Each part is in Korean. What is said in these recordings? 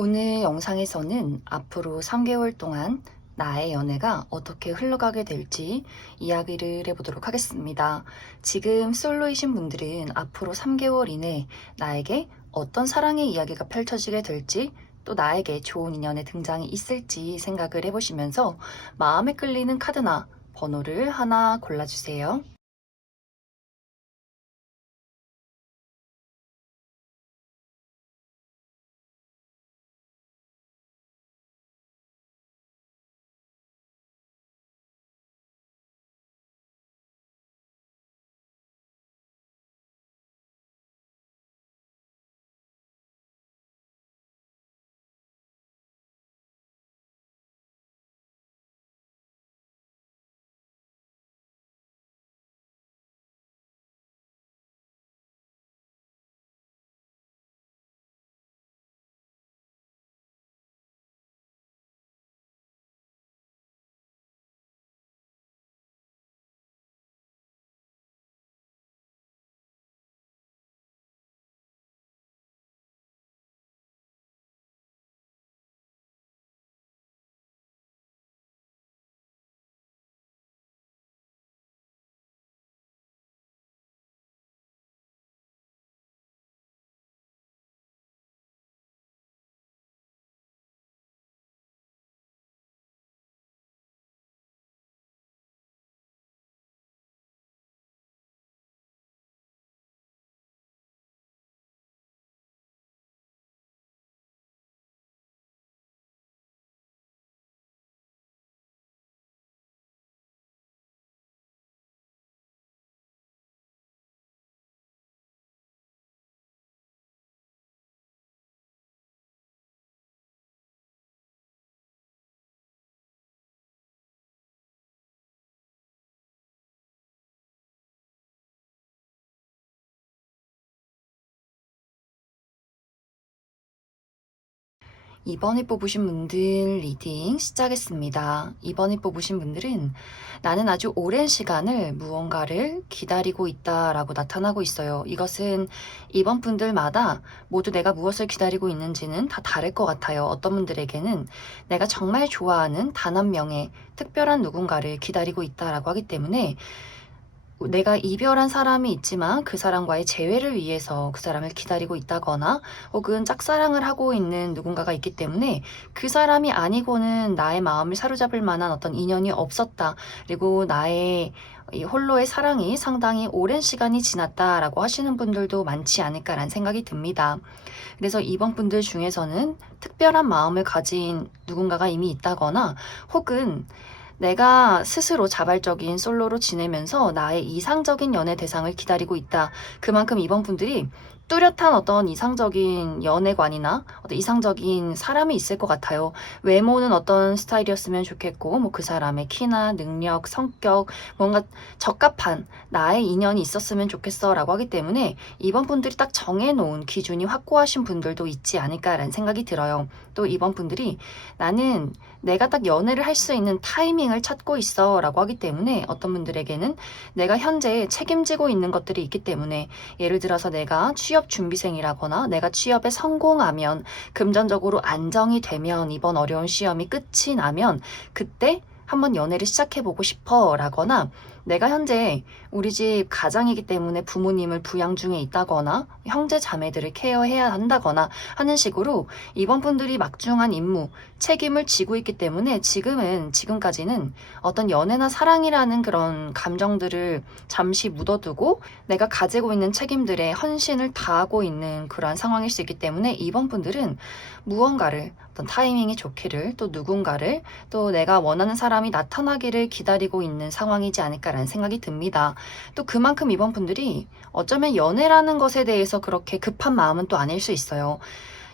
오늘 영상에서는 앞으로 3개월 동안 나의 연애가 어떻게 흘러가게 될지 이야기를 해보도록 하겠습니다. 지금 솔로이신 분들은 앞으로 3개월 이내 나에게 어떤 사랑의 이야기가 펼쳐지게 될지, 또 나에게 좋은 인연의 등장이 있을지 생각을 해보시면서 마음에 끌리는 카드나 번호를 하나 골라주세요. 이번에 뽑으신 분들 리딩 시작했습니다. 이번에 뽑으신 분들은 나는 아주 오랜 시간을 무언가를 기다리고 있다라고 나타나고 있어요. 이것은 이번 분들마다 모두 내가 무엇을 기다리고 있는지는 다 다를 것 같아요. 어떤 분들에게는 내가 정말 좋아하는 단 한 명의 특별한 누군가를 기다리고 있다라고 하기 때문에 내가 이별한 사람이 있지만 그 사람과의 재회를 위해서 그 사람을 기다리고 있다거나, 혹은 짝사랑을 하고 있는 누군가가 있기 때문에 그 사람이 아니고는 나의 마음을 사로잡을 만한 어떤 인연이 없었다, 그리고 나의 이 홀로의 사랑이 상당히 오랜 시간이 지났다라고 하시는 분들도 많지 않을까라는 생각이 듭니다. 그래서 이번 분들 중에서는 특별한 마음을 가진 누군가가 이미 있다거나, 혹은 내가 스스로 자발적인 솔로로 지내면서 나의 이상적인 연애 대상을 기다리고 있다. 그만큼 이번 분들이 뚜렷한 어떤 이상적인 연애관이나 어떤 이상적인 사람이 있을 것 같아요. 외모는 어떤 스타일이었으면 좋겠고, 뭐 그 사람의 키나 능력, 성격, 뭔가 적합한 나의 인연이 있었으면 좋겠어 라고 하기 때문에 이번 분들이 딱 정해놓은 기준이 확고하신 분들도 있지 않을까라는 생각이 들어요. 또 이번 분들이 나는 내가 딱 연애를 할 수 있는 타이밍을 찾고 있어 라고 하기 때문에, 어떤 분들에게는 내가 현재 책임지고 있는 것들이 있기 때문에, 예를 들어서 내가 취업 준비생이라거나 내가 취업에 성공하면, 금전적으로 안정이 되면, 이번 어려운 시험이 끝이 나면 그때 한번 연애를 시작해보고 싶어 라거나, 내가 현재 우리 집 가장이기 때문에 부모님을 부양 중에 있다거나 형제 자매들을 케어해야 한다거나 하는 식으로 이번 분들이 막중한 임무, 책임을 지고 있기 때문에 지금까지는 어떤 연애나 사랑이라는 그런 감정들을 잠시 묻어두고 내가 가지고 있는 책임들에 헌신을 다하고 있는 그러한 상황일 수 있기 때문에, 이번 분들은 무언가를, 어떤 타이밍이 좋기를, 또 누군가를, 또 내가 원하는 사람이 나타나기를 기다리고 있는 상황이지 않을까라는 생각이 듭니다. 또 그만큼 이번 분들이 어쩌면 연애라는 것에 대해서 그렇게 급한 마음은 또 아닐 수 있어요.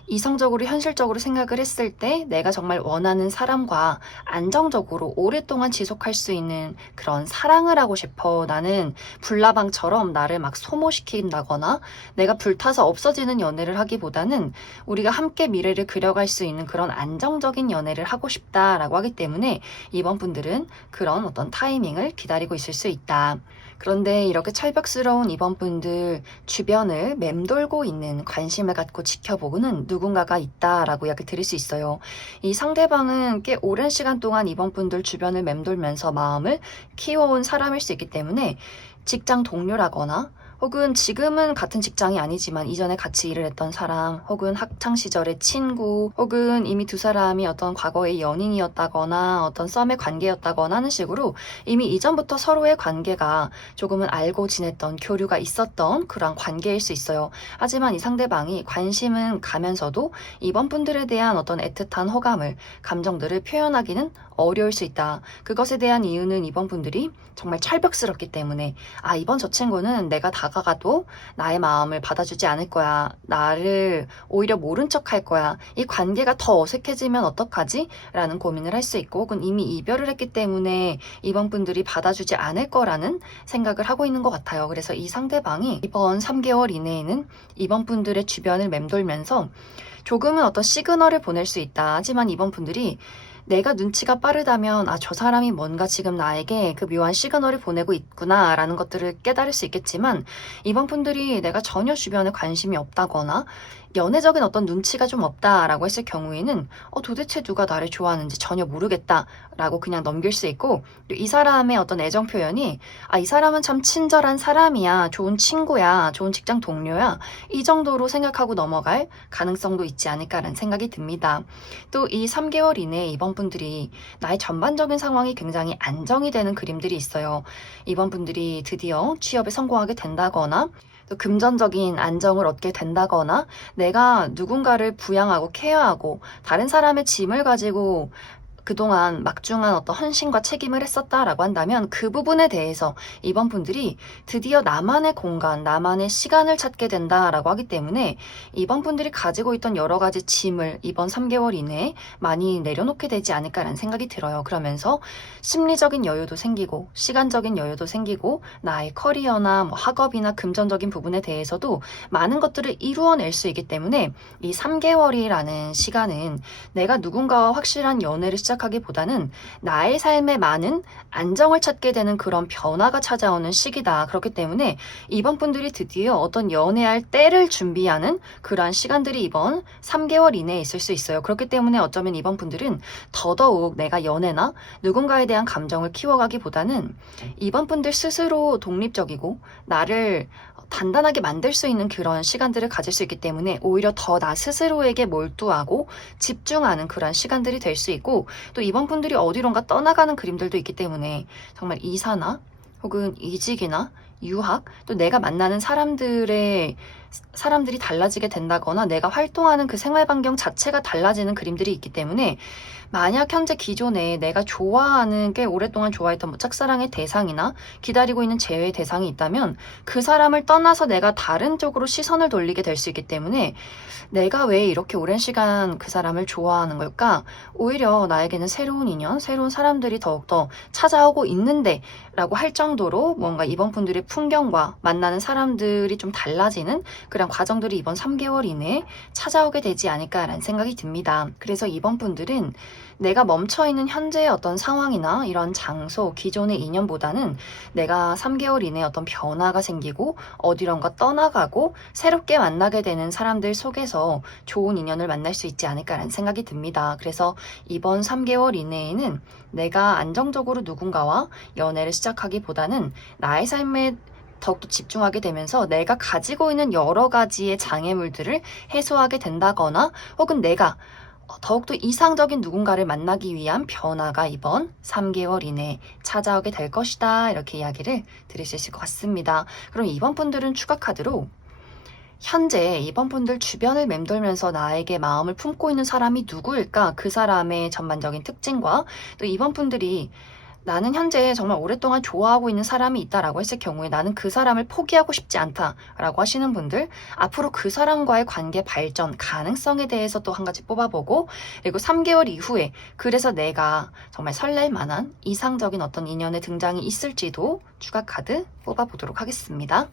이성적으로 현실적으로 생각을 했을 때 내가 정말 원하는 사람과 안정적으로 오랫동안 지속할 수 있는 그런 사랑을 하고 싶어. 나는 불나방처럼 나를 막 소모시킨다거나 내가 불타서 없어지는 연애를 하기보다는 우리가 함께 미래를 그려갈 수 있는 그런 안정적인 연애를 하고 싶다라고 하기 때문에 이번 분들은 그런 어떤 타이밍을 기다리고 있을 수 있다. 그런데 이렇게 철벽스러운 이번 분들 주변을 맴돌고 있는 관심을 갖고 지켜보고는 누군가가 있다라고 이야기 드릴 수 있어요. 이 상대방은 꽤 오랜 시간 동안 이번 분들 주변을 맴돌면서 마음을 키워온 사람일 수 있기 때문에 직장 동료라거나 혹은 지금은 같은 직장이 아니지만 이전에 같이 일을 했던 사람, 혹은 학창 시절의 친구, 혹은 이미 두 사람이 어떤 과거의 연인이었다거나 어떤 썸의 관계였다거나 하는 식으로 이미 이전부터 서로의 관계가 조금은 알고 지냈던 교류가 있었던 그런 관계일 수 있어요. 하지만 이 상대방이 관심은 가면서도 이번 분들에 대한 어떤 애틋한 호감을, 감정들을 표현하기는 어려울 수 있다. 그것에 대한 이유는 이번 분들이 정말 철벽스럽기 때문에 이번 저 친구는 내가 다가가도 나의 마음을 받아주지 않을 거야. 나를 오히려 모른 척 할 거야. 이 관계가 더 어색해지면 어떡하지? 라는 고민을 할 수 있고, 혹은 이미 이별을 했기 때문에 이번 분들이 받아주지 않을 거라는 생각을 하고 있는 것 같아요. 그래서 이 상대방이 이번 3개월 이내에는 이번 분들의 주변을 맴돌면서 조금은 어떤 시그널을 보낼 수 있다. 하지만 이번 분들이 내가 눈치가 빠르다면 저 사람이 뭔가 지금 나에게 그 묘한 시그널을 보내고 있구나 라는 것들을 깨달을 수 있겠지만, 이번 분들이 내가 전혀 주변에 관심이 없다거나 연애적인 어떤 눈치가 좀 없다라고 했을 경우에는 도대체 누가 나를 좋아하는지 전혀 모르겠다 라고 그냥 넘길 수 있고, 이 사람의 어떤 애정 표현이 이 사람은 참 친절한 사람이야, 좋은 친구야, 좋은 직장 동료야, 이 정도로 생각하고 넘어갈 가능성도 있지 않을까라는 생각이 듭니다. 또 이 3개월 이내에 이번 분들이 나의 전반적인 상황이 굉장히 안정이 되는 그림들이 있어요. 이번 분들이 드디어 취업에 성공하게 된다거나, 또 금전적인 안정을 얻게 된다거나, 내가 누군가를 부양하고 케어하고 다른 사람의 짐을 가지고 그동안 막중한 어떤 헌신과 책임을 했었다라고 한다면, 그 부분에 대해서 이번 분들이 드디어 나만의 공간, 나만의 시간을 찾게 된다라고 하기 때문에 이번 분들이 가지고 있던 여러 가지 짐을 이번 3개월 이내에 많이 내려놓게 되지 않을까라는 생각이 들어요. 그러면서 심리적인 여유도 생기고 시간적인 여유도 생기고 나의 커리어나 학업이나 금전적인 부분에 대해서도 많은 것들을 이루어낼 수 있기 때문에 이 3개월이라는 시간은 내가 누군가와 확실한 연애를 시작하기보다는 나의 삶에 많은 안정을 찾게 되는 그런 변화가 찾아오는 시기다. 그렇기 때문에 이번 분들이 드디어 어떤 연애할 때를 준비하는 그러한 시간들이 이번 3개월 이내에 있을 수 있어요. 그렇기 때문에 어쩌면 이번 분들은 더더욱 내가 연애나 누군가에 대한 감정을 키워가기보다는 이번 분들 스스로 독립적이고 나를 단단하게 만들 수 있는 그런 시간들을 가질 수 있기 때문에 오히려 더 나 스스로에게 몰두하고 집중하는 그런 시간들이 될 수 있고, 또 이번 분들이 어디론가 떠나가는 그림들도 있기 때문에 정말 이사나 혹은 이직이나 유학, 또 내가 만나는 사람들이 달라지게 된다거나 내가 활동하는 그 생활 반경 자체가 달라지는 그림들이 있기 때문에, 만약 현재 기존에 내가 좋아하는 꽤 오랫동안 좋아했던 짝사랑의 대상이나 기다리고 있는 재회의 대상이 있다면 그 사람을 떠나서 내가 다른 쪽으로 시선을 돌리게 될 수 있기 때문에, 내가 왜 이렇게 오랜 시간 그 사람을 좋아하는 걸까? 오히려 나에게는 새로운 인연, 새로운 사람들이 더욱더 찾아오고 있는데 라고 할 정도로 뭔가 이번 분들의 풍경과 만나는 사람들이 좀 달라지는 그런 과정들이 이번 3개월 이내에 찾아오게 되지 않을까라는 생각이 듭니다. 그래서 이번 분들은 내가 멈춰있는 현재의 어떤 상황이나 이런 장소, 기존의 인연보다는 내가 3개월 이내에 어떤 변화가 생기고 어디론가 떠나가고 새롭게 만나게 되는 사람들 속에서 좋은 인연을 만날 수 있지 않을까라는 생각이 듭니다. 그래서 이번 3개월 이내에는 내가 안정적으로 누군가와 연애를 시작하기보다는 나의 삶에 더욱더 집중하게 되면서 내가 가지고 있는 여러 가지의 장애물들을 해소하게 된다거나, 혹은 내가 더욱더 이상적인 누군가를 만나기 위한 변화가 이번 3개월 이내에 찾아오게 될 것이다. 이렇게 이야기를 드릴 수 있을 것 같습니다. 그럼 이번 분들은 추가 카드로 현재 이번 분들 주변을 맴돌면서 나에게 마음을 품고 있는 사람이 누구일까? 그 사람의 전반적인 특징과, 또 이번 분들이 나는 현재 정말 오랫동안 좋아하고 있는 사람이 있다라고 했을 경우에 나는 그 사람을 포기하고 싶지 않다라고 하시는 분들, 앞으로 그 사람과의 관계 발전 가능성에 대해서 또 한 가지 뽑아보고, 그리고 3개월 이후에 그래서 내가 정말 설렐 만한 이상적인 어떤 인연의 등장이 있을지도 추가 카드 뽑아보도록 하겠습니다.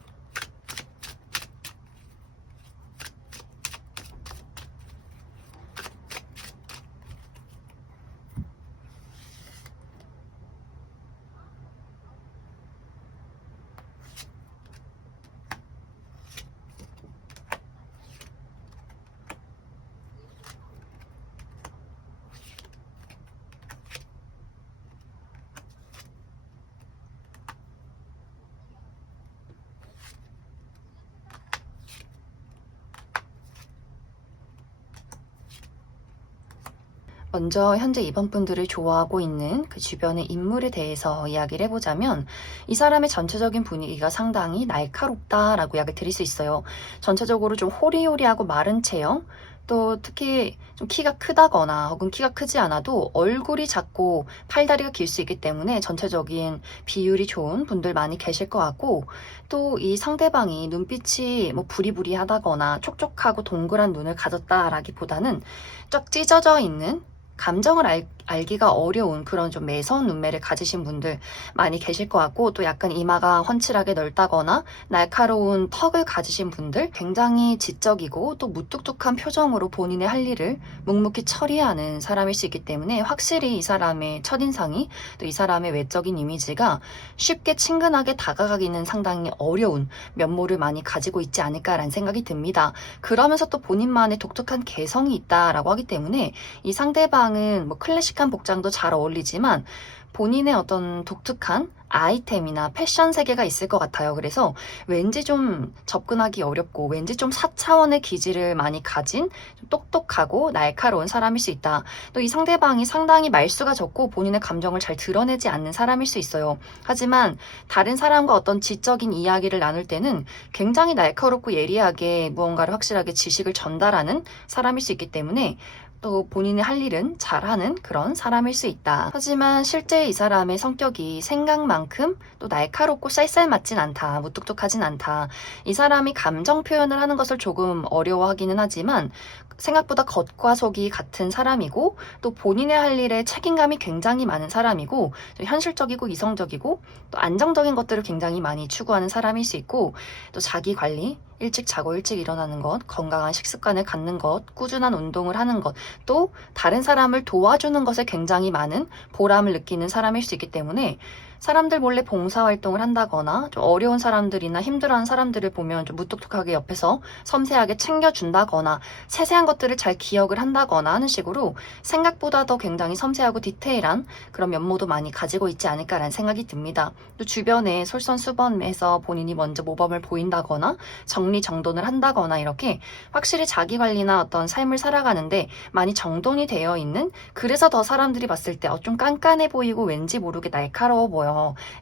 먼저 현재 이번 분들을 좋아하고 있는 그 주변의 인물에 대해서 이야기를 해보자면 이 사람의 전체적인 분위기가 상당히 날카롭다라고 이야기 드릴 수 있어요. 전체적으로 좀 호리호리하고 마른 체형, 또 특히 좀 키가 크다거나 혹은 키가 크지 않아도 얼굴이 작고 팔다리가 길 수 있기 때문에 전체적인 비율이 좋은 분들 많이 계실 것 같고, 또 이 상대방이 눈빛이 뭐 부리부리하다거나 촉촉하고 동그란 눈을 가졌다라기보다는 쩍 찢어져 있는, 감정을 알기가 어려운 그런 좀 매서운 눈매를 가지신 분들 많이 계실 것 같고, 또 약간 이마가 훤칠하게 넓다거나 날카로운 턱을 가지신 분들, 굉장히 지적이고 또 무뚝뚝한 표정으로 본인의 할 일을 묵묵히 처리하는 사람일 수 있기 때문에 확실히 이 사람의 첫인상이, 또 이 사람의 외적인 이미지가 쉽게 친근하게 다가가기는 상당히 어려운 면모를 많이 가지고 있지 않을까라는 생각이 듭니다. 그러면서 또 본인만의 독특한 개성이 있다라고 하기 때문에 이 상대방은 뭐 클래식한 복장도 잘 어울리지만 본인의 어떤 독특한 아이템이나 패션 세계가 있을 것 같아요. 그래서 왠지 좀 접근하기 어렵고 왠지 좀 4차원의 기질을 많이 가진 좀 똑똑하고 날카로운 사람일 수 있다. 또 이 상대방이 상당히 말수가 적고 본인의 감정을 잘 드러내지 않는 사람일 수 있어요. 하지만 다른 사람과 어떤 지적인 이야기를 나눌 때는 굉장히 날카롭고 예리하게 무언가를 확실하게 지식을 전달하는 사람일 수 있기 때문에 또 본인의 할 일은 잘하는 그런 사람일 수 있다. 하지만 실제 이 사람의 성격이 생각만큼 또 날카롭고 쌀쌀맞진 않다. 무뚝뚝하진 않다. 이 사람이 감정 표현을 하는 것을 조금 어려워하기는 하지만 생각보다 겉과 속이 같은 사람이고, 또 본인의 할 일에 책임감이 굉장히 많은 사람이고, 현실적이고 이성적이고 또 안정적인 것들을 굉장히 많이 추구하는 사람일 수 있고, 또 자기 관리, 일찍 자고 일찍 일어나는 것, 건강한 식습관을 갖는 것, 꾸준한 운동을 하는 것, 또 다른 사람을 도와주는 것에 굉장히 많은 보람을 느끼는 사람일 수 있기 때문에 사람들 몰래 봉사활동을 한다거나 좀 어려운 사람들이나 힘들어하는 사람들을 보면 좀 무뚝뚝하게 옆에서 섬세하게 챙겨준다거나 세세한 것들을 잘 기억을 한다거나 하는 식으로 생각보다 더 굉장히 섬세하고 디테일한 그런 면모도 많이 가지고 있지 않을까라는 생각이 듭니다. 또 주변에 솔선수범해서 본인이 먼저 모범을 보인다거나 정리정돈을 한다거나 이렇게 확실히 자기 관리나 어떤 삶을 살아가는데 많이 정돈이 되어 있는, 그래서 더 사람들이 봤을 때 좀 깐깐해 보이고 왠지 모르게 날카로워 보여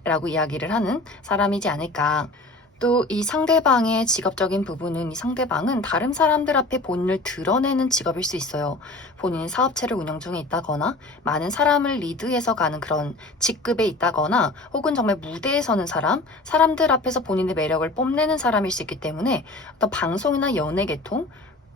라고 이야기를 하는 사람이지 않을까. 또 이 상대방의 직업적인 부분은, 이 상대방은 다른 사람들 앞에 본인을 드러내는 직업일 수 있어요. 본인이 사업체를 운영 중에 있다거나 많은 사람을 리드해서 가는 그런 직급에 있다거나 혹은 정말 무대에 서는 사람, 사람들 앞에서 본인의 매력을 뽐내는 사람일 수 있기 때문에 어떤 방송이나 연예 계통,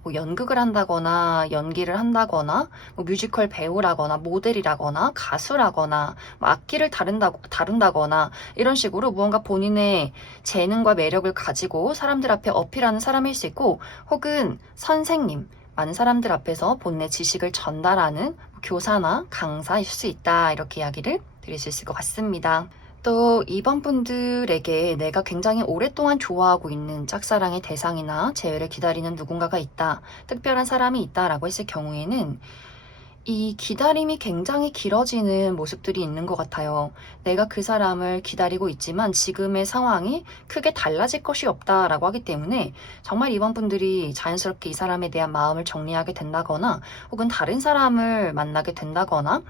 뭐 연극을 한다거나 연기를 한다거나 뭐 뮤지컬 배우라거나 모델이라거나 가수라거나 뭐 악기를 다룬다거나 이런 식으로 무언가 본인의 재능과 매력을 가지고 사람들 앞에 어필하는 사람일 수 있고, 혹은 선생님, 많은 사람들 앞에서 본인의 지식을 전달하는 교사나 강사일 수 있다. 이렇게 이야기를 드릴 수 있을 것 같습니다. 또 이번 분들에게 내가 굉장히 오랫동안 좋아하고 있는 짝사랑의 대상이나 재회를 기다리는 누군가가 있다, 특별한 사람이 있다라고 했을 경우에는 이 기다림이 굉장히 길어지는 모습들이 있는 것 같아요. 내가 그 사람을 기다리고 있지만 지금의 상황이 크게 달라질 것이 없다라고 하기 때문에 정말 이번 분들이 자연스럽게 이 사람에 대한 마음을 정리하게 된다거나 혹은 다른 사람을 만나게 된다거나,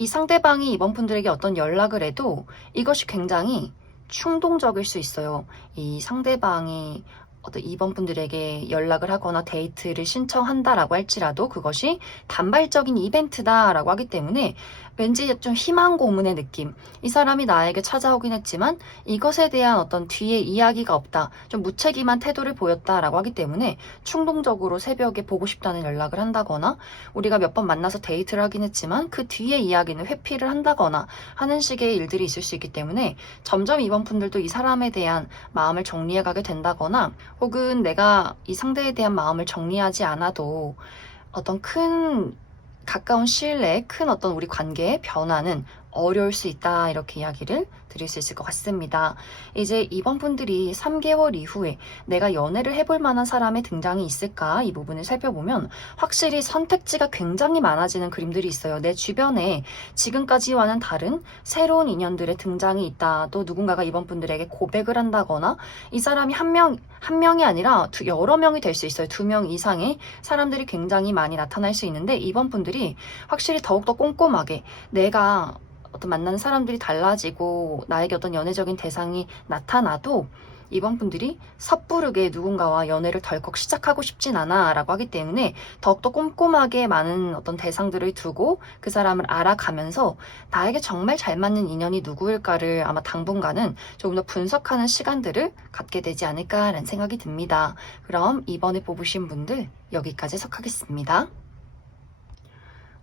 이 상대방이 이번 분들에게 어떤 연락을 해도 이것이 굉장히 충동적일 수 있어요. 이 상대방이 어떤 이번 분들에게 연락을 하거나 데이트를 신청한다라고 할지라도 그것이 단발적인 이벤트다라고 하기 때문에 왠지 좀 희망 고문의 느낌, 이 사람이 나에게 찾아오긴 했지만 이것에 대한 어떤 뒤에 이야기가 없다, 좀 무책임한 태도를 보였다라고 하기 때문에 충동적으로 새벽에 보고 싶다는 연락을 한다거나, 우리가 몇 번 만나서 데이트를 하긴 했지만 그 뒤에 이야기는 회피를 한다거나 하는 식의 일들이 있을 수 있기 때문에 점점 이번 분들도 이 사람에 대한 마음을 정리해가게 된다거나, 혹은 내가 이 상대에 대한 마음을 정리하지 않아도 어떤 큰 가까운 시일 내에 큰 어떤 우리 관계의 변화는 어려울 수 있다, 이렇게 이야기를 드릴 수 있을 것 같습니다. 이제 이번 분들이 3개월 이후에 내가 연애를 해볼 만한 사람의 등장이 있을까, 이 부분을 살펴보면 확실히 선택지가 굉장히 많아지는 그림들이 있어요. 내 주변에 지금까지와는 다른 새로운 인연들의 등장이 있다. 또 누군가가 이번 분들에게 고백을 한다거나, 이 사람이 한 명이 아니라 여러 명이 될 수 있어요. 2명 이상의 사람들이 굉장히 많이 나타날 수 있는데, 이번 분들이 확실히 더욱더 꼼꼼하게 내가 어떤 만나는 사람들이 달라지고 나에게 어떤 연애적인 대상이 나타나도 이번 분들이 섣부르게 누군가와 연애를 덜컥 시작하고 싶진 않아 라고 하기 때문에 더욱더 꼼꼼하게 많은 어떤 대상들을 두고 그 사람을 알아가면서 나에게 정말 잘 맞는 인연이 누구일까를 아마 당분간은 조금 더 분석하는 시간들을 갖게 되지 않을까라는 생각이 듭니다. 그럼 이번에 뽑으신 분들 여기까지 해석하겠습니다.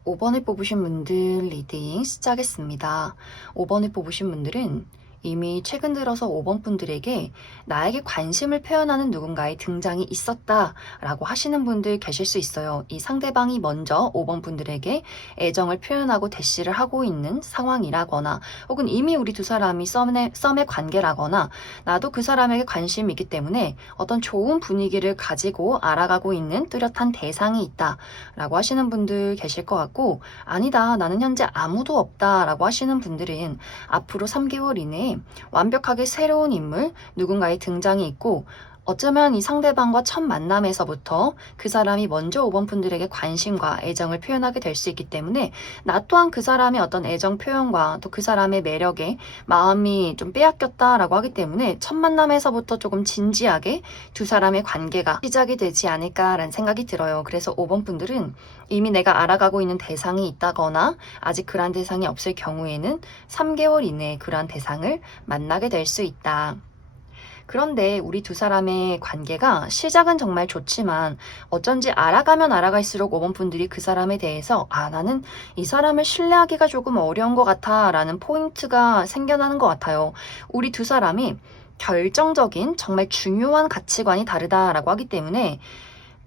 5번을 뽑으신 분들 리딩 시작하겠습니다. 5번을 뽑으신 분들은 이미 최근 들어서 5번 분들에게 나에게 관심을 표현하는 누군가의 등장이 있었다라고 하시는 분들 계실 수 있어요. 이 상대방이 먼저 5번 분들에게 애정을 표현하고 대시를 하고 있는 상황이라거나, 혹은 이미 우리 두 사람이 썸의 관계라거나, 나도 그 사람에게 관심이 있기 때문에 어떤 좋은 분위기를 가지고 알아가고 있는 뚜렷한 대상이 있다라고 하시는 분들 계실 것 같고, 아니다, 나는 현재 아무도 없다라고 하시는 분들은 앞으로 3개월 이내에 완벽하게 새로운 인물, 누군가의 등장이 있고, 어쩌면 이 상대방과 첫 만남에서부터 그 사람이 먼저 5번 분들에게 관심과 애정을 표현하게 될 수 있기 때문에 나 또한 그 사람의 어떤 애정 표현과 또 그 사람의 매력에 마음이 좀 빼앗겼다라고 하기 때문에 첫 만남에서부터 조금 진지하게 두 사람의 관계가 시작이 되지 않을까라는 생각이 들어요. 그래서 5번 분들은 이미 내가 알아가고 있는 대상이 있다거나 아직 그러한 대상이 없을 경우에는 3개월 이내에 그러한 대상을 만나게 될 수 있다. 그런데 우리 두 사람의 관계가 시작은 정말 좋지만 어쩐지 알아가면 알아갈수록 5번 분들이 그 사람에 대해서 나는 이 사람을 신뢰하기가 조금 어려운 것 같아 라는 포인트가 생겨나는 것 같아요. 우리 두 사람이 결정적인 정말 중요한 가치관이 다르다라고 하기 때문에,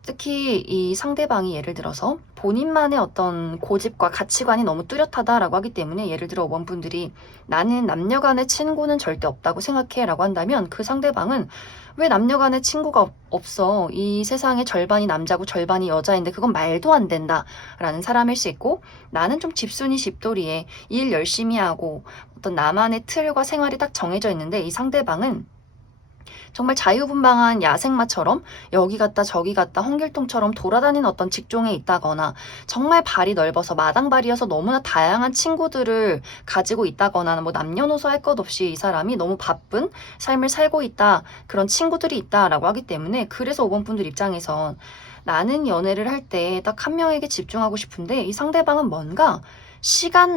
특히 이 상대방이 예를 들어서 본인만의 어떤 고집과 가치관이 너무 뚜렷하다라고 하기 때문에, 예를 들어 5번 분들이 나는 남녀간의 친구는 절대 없다고 생각해 라고 한다면, 그 상대방은 왜 남녀간의 친구가 없어? 이 세상의 절반이 남자고 절반이 여자인데 그건 말도 안 된다 라는 사람일 수 있고, 나는 좀 집순이 집돌이에 일 열심히 하고 어떤 나만의 틀과 생활이 딱 정해져 있는데, 이 상대방은 정말 자유분방한 야생마처럼 여기 갔다 저기 갔다 홍길동처럼 돌아다니는 어떤 직종에 있다거나, 정말 발이 넓어서 마당발이어서 너무나 다양한 친구들을 가지고 있다거나, 뭐 남녀노소 할 것 없이 이 사람이 너무 바쁜 삶을 살고 있다, 그런 친구들이 있다라고 하기 때문에, 그래서 5번 분들 입장에선 나는 연애를 할 때 딱 한 명에게 집중하고 싶은데 이 상대방은 뭔가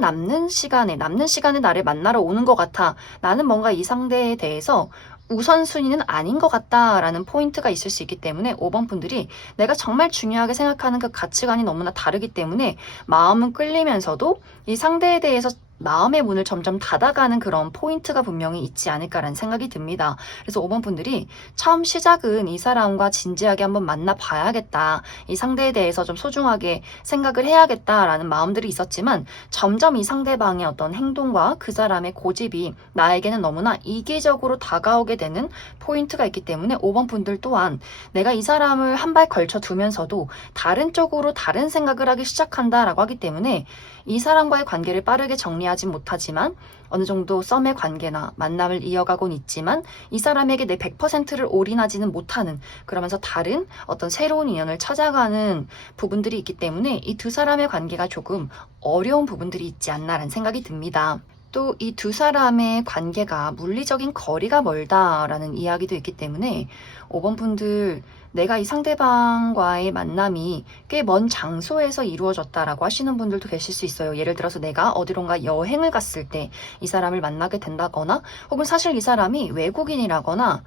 남는 시간에 나를 만나러 오는 것 같아, 나는 뭔가 이 상대에 대해서 우선순위는 아닌 것 같다라는 포인트가 있을 수 있기 때문에, 5번 분들이 내가 정말 중요하게 생각하는 그 가치관이 너무나 다르기 때문에 마음은 끌리면서도 이 상대에 대해서 마음의 문을 점점 닫아가는 그런 포인트가 분명히 있지 않을까라는 생각이 듭니다. 그래서 5번 분들이 처음 시작은 이 사람과 진지하게 한번 만나봐야겠다, 이 상대에 대해서 좀 소중하게 생각을 해야겠다라는 마음들이 있었지만, 점점 이 상대방의 어떤 행동과 그 사람의 고집이 나에게는 너무나 이기적으로 다가오게 되는 포인트가 있기 때문에, 5번 분들 또한 내가 이 사람을 한 발 걸쳐 두면서도 다른 쪽으로 다른 생각을 하기 시작한다라고 하기 때문에, 이 사람과의 관계를 빠르게 정리하진 못하지만 어느 정도 썸의 관계나 만남을 이어가곤 있지만 이 사람에게 내 100%를 올인하지는 못하는, 그러면서 다른 어떤 새로운 인연을 찾아가는 부분들이 있기 때문에 이 두 사람의 관계가 조금 어려운 부분들이 있지 않나라는 생각이 듭니다. 또 이 두 사람의 관계가 물리적인 거리가 멀다라는 이야기도 있기 때문에, 5번 분들 내가 이 상대방과의 만남이 꽤 먼 장소에서 이루어졌다라고 하시는 분들도 계실 수 있어요. 예를 들어서 내가 어디론가 여행을 갔을 때 이 사람을 만나게 된다거나, 혹은 사실 이 사람이 외국인이라거나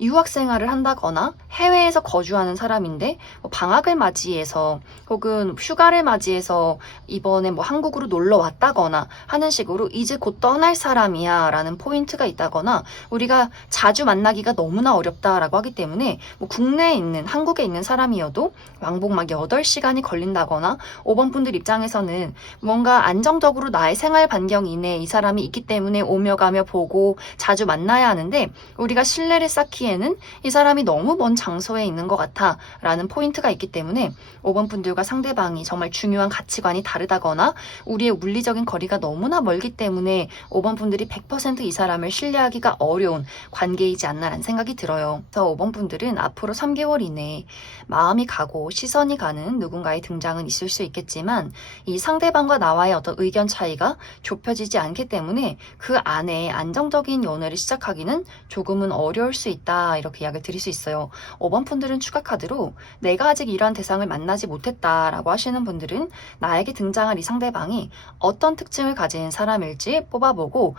유학 생활을 한다거나 해외에서 거주하는 사람인데 뭐 방학을 맞이해서 혹은 휴가를 맞이해서 이번에 뭐 한국으로 놀러 왔다거나 하는 식으로 이제 곧 떠날 사람이야 라는 포인트가 있다거나 우리가 자주 만나기가 너무나 어렵다라고 하기 때문에 뭐 국내에 있는 한국에 있는 사람이어도 왕복 막 8시간이 걸린다거나 5번 분들 입장에서는 뭔가 안정적으로 나의 생활 반경 이내에 이 사람이 있기 때문에 오며 가며 보고 자주 만나야 하는데 우리가 신뢰를 쌓기에는 이 사람이 너무 먼 장소에 있는 것 같아 라는 포인트가 있기 때문에 5번 분들과 상대방이 정말 중요한 가치관이 다르다거나 우리의 물리적인 거리가 너무나 멀기 때문에 5번 분들이 100% 이 사람을 신뢰하기가 어려운 관계이지 않나라는 생각이 들어요. 그래서 5번 분들은 앞으로 3개월 이내에 마음이 가고 시선이 가는 누군가의 등장은 있을 수 있겠지만 이 상대방과 나와의 어떤 의견 차이가 좁혀지지 않기 때문에 그 안에 안정적인 연애를 시작하기는 조금은 어려울 수 있다 이렇게 이야기를 드릴 수 있어요. 5번 분들은 추가 카드로 내가 아직 이러한 대상을 만나지 못했다라고 하시는 분들은 나에게 등장할 이 상대방이 어떤 특징을 가진 사람일지 뽑아보고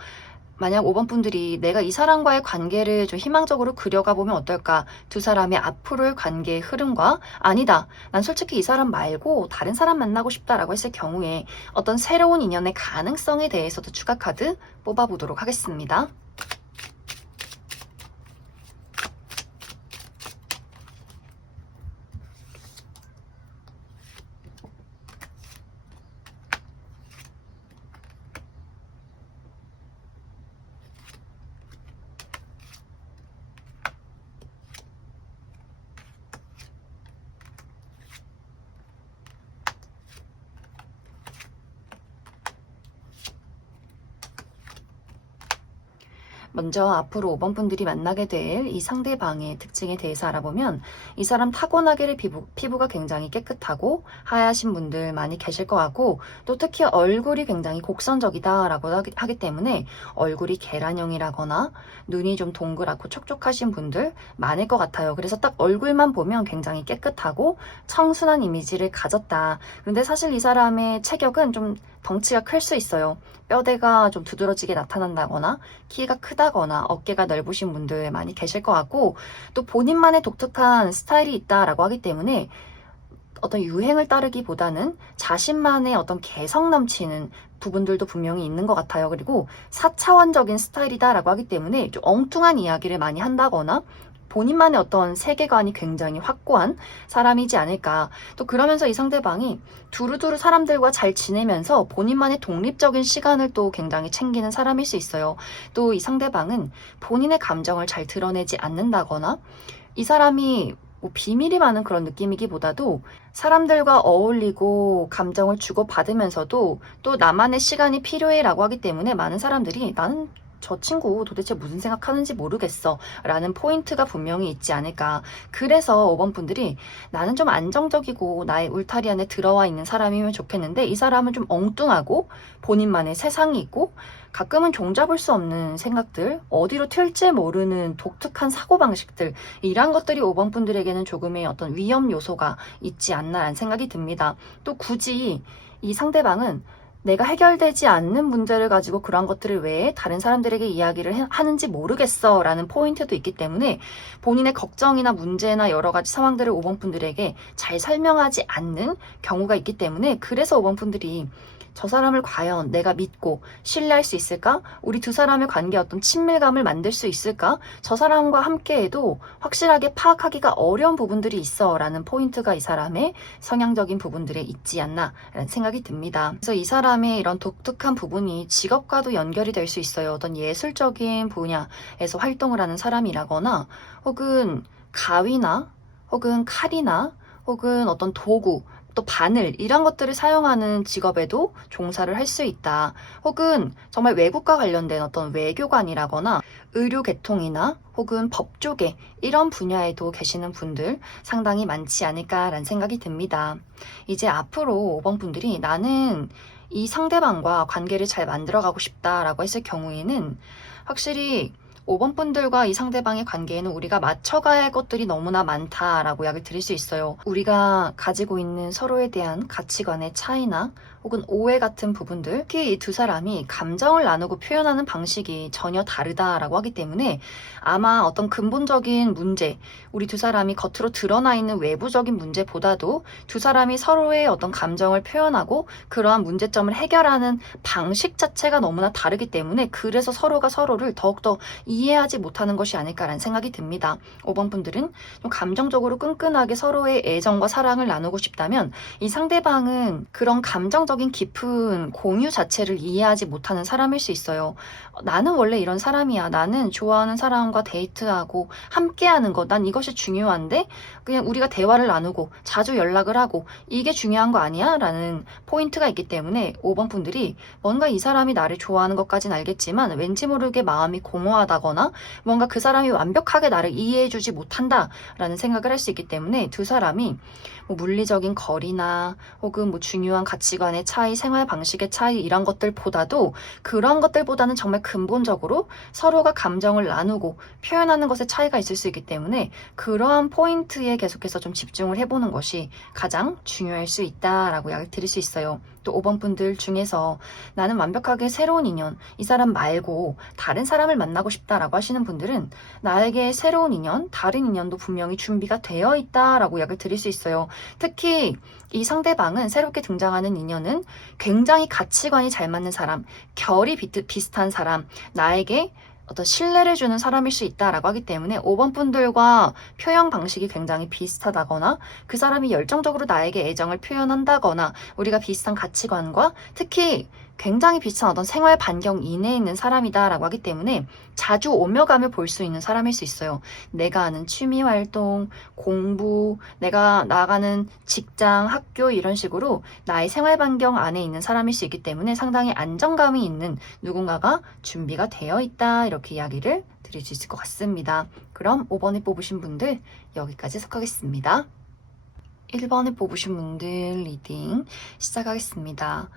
만약 5번 분들이 내가 이 사람과의 관계를 좀 희망적으로 그려가 보면 어떨까? 두 사람의 앞으로의 관계의 흐름과 아니다. 난 솔직히 이 사람 말고 다른 사람 만나고 싶다라고 했을 경우에 어떤 새로운 인연의 가능성에 대해서도 추가 카드 뽑아보도록 하겠습니다. 먼저 앞으로 5번 분들이 만나게 될 이 상대방의 특징에 대해서 알아보면 이 사람 타고나기를 피부가 굉장히 깨끗하고 하얗신 분들 많이 계실 것 같고 또 특히 얼굴이 굉장히 곡선적이다라고 하기 때문에 얼굴이 계란형이라거나 눈이 좀 동그랗고 촉촉하신 분들 많을 것 같아요. 그래서 딱 얼굴만 보면 굉장히 깨끗하고 청순한 이미지를 가졌다. 그런데 사실 이 사람의 체격은 좀 덩치가 클 수 있어요. 뼈대가 좀 두드러지게 나타난다거나 키가 크다거나 어깨가 넓으신 분들 많이 계실 것 같고 또 본인만의 독특한 스타일이 있다라고 하기 때문에 어떤 유행을 따르기보다는 자신만의 어떤 개성 넘치는 부분들도 분명히 있는 것 같아요. 그리고 4차원적인 스타일이다라고 하기 때문에 좀 엉뚱한 이야기를 많이 한다거나 본인만의 어떤 세계관이 굉장히 확고한 사람이지 않을까. 또 그러면서 이 상대방이 두루두루 사람들과 잘 지내면서 본인만의 독립적인 시간을 또 굉장히 챙기는 사람일 수 있어요. 또 이 상대방은 본인의 감정을 잘 드러내지 않는다거나 이 사람이 뭐 비밀이 많은 그런 느낌이기보다도 사람들과 어울리고 감정을 주고받으면서도 또 나만의 시간이 필요해라고 하기 때문에 많은 사람들이 나는 저 친구 도대체 무슨 생각하는지 모르겠어 라는 포인트가 분명히 있지 않을까. 그래서 5번 분들이 나는 좀 안정적이고 나의 울타리 안에 들어와 있는 사람이면 좋겠는데 이 사람은 좀 엉뚱하고 본인만의 세상이 있고 가끔은 종잡을 수 없는 생각들, 어디로 튈지 모르는 독특한 사고방식들 이런 것들이 5번 분들에게는 조금의 어떤 위험 요소가 있지 않나라는 생각이 듭니다. 또 굳이 이 상대방은 내가 해결되지 않는 문제를 가지고 그런 것들을 왜 다른 사람들에게 이야기를 하는지 모르겠어 라는 포인트도 있기 때문에 본인의 걱정이나 문제나 여러 가지 상황들을 5번 분들에게 잘 설명하지 않는 경우가 있기 때문에 그래서 5번 분들이 저 사람을 과연 내가 믿고 신뢰할 수 있을까? 우리 두 사람의 관계에 어떤 친밀감을 만들 수 있을까? 저 사람과 함께해도 확실하게 파악하기가 어려운 부분들이 있어 라는 포인트가 이 사람의 성향적인 부분들에 있지 않나 라는 생각이 듭니다. 그래서 이 사람의 이런 독특한 부분이 직업과도 연결이 될 수 있어요. 어떤 예술적인 분야에서 활동을 하는 사람이라거나 혹은 가위나 혹은 칼이나 혹은 어떤 도구 또 바늘 이런 것들을 사용하는 직업에도 종사를 할 수 있다. 혹은 정말 외국과 관련된 어떤 외교관이라거나 의료계통이나 혹은 법조계 이런 분야에도 계시는 분들 상당히 많지 않을까라는 생각이 듭니다. 이제 앞으로 5번 분들이 나는 이 상대방과 관계를 잘 만들어가고 싶다라고 했을 경우에는 확실히 5번 분들과 이 상대방의 관계에는 우리가 맞춰가야 할 것들이 너무나 많다라고 이야기를 드릴 수 있어요. 우리가 가지고 있는 서로에 대한 가치관의 차이나 혹은 오해 같은 부분들, 특히 이 두 사람이 감정을 나누고 표현하는 방식이 전혀 다르다라고 하기 때문에 아마 어떤 근본적인 문제, 우리 두 사람이 겉으로 드러나 있는 외부적인 문제보다도 두 사람이 서로의 어떤 감정을 표현하고 그러한 문제점을 해결하는 방식 자체가 너무나 다르기 때문에 그래서 서로가 서로를 더욱더 이해하지 못하는 것이 아닐까라는 생각이 듭니다. 5번 분들은 좀 감정적으로 끈끈하게 서로의 애정과 사랑을 나누고 싶다면 이 상대방은 그런 감정적인 깊은 공유 자체를 이해하지 못하는 사람일 수 있어요. 나는 원래 이런 사람이야. 나는 좋아하는 사람과 데이트하고 함께하는 것, 난 이것이 중요한데 그냥 우리가 대화를 나누고 자주 연락을 하고 이게 중요한 거 아니야? 라는 포인트가 있기 때문에 5번 분들이 뭔가 이 사람이 나를 좋아하는 것까진 알겠지만 왠지 모르게 마음이 공허하다거나 뭔가 그 사람이 완벽하게 나를 이해해주지 못한다 라는 생각을 할 수 있기 때문에 두 사람이 뭐 물리적인 거리나 혹은 뭐 중요한 가치관의 차이, 생활 방식의 차이 이런 것들보다도 그런 것들보다는 정말 근본적으로 서로가 감정을 나누고 표현하는 것에 차이가 있을 수 있기 때문에 그러한 포인트에 계속해서 좀 집중을 해보는 것이 가장 중요할 수 있다라고 이야기 드릴 수 있어요. 또 5번 분들 중에서 나는 완벽하게 새로운 인연, 이 사람 말고 다른 사람을 만나고 싶다라고 하시는 분들은 나에게 새로운 인연, 다른 인연도 분명히 준비가 되어 있다라고 이야기를 드릴 수 있어요. 특히 이 상대방은 새롭게 등장하는 인연은 굉장히 가치관이 잘 맞는 사람, 결이 비슷한 사람, 나에게 어떤 신뢰를 주는 사람일 수 있다라고 하기 때문에 5번 분들과 표현 방식이 굉장히 비슷하다거나 그 사람이 열정적으로 나에게 애정을 표현한다거나 우리가 비슷한 가치관과 특히 굉장히 비슷한 어떤 생활 반경 이내에 있는 사람이다라고 하기 때문에 자주 오며 가며 볼 수 있는 사람일 수 있어요. 내가 하는 취미 활동, 공부, 내가 나가는 직장, 학교 이런 식으로 나의 생활 반경 안에 있는 사람일 수 있기 때문에 상당히 안정감이 있는 누군가가 준비가 되어 있다 이렇게 이야기를 드릴 수 있을 것 같습니다. 그럼 5번에 뽑으신 분들 여기까지 속하겠습니다. 1번에 뽑으신 분들 리딩 시작하겠습니다.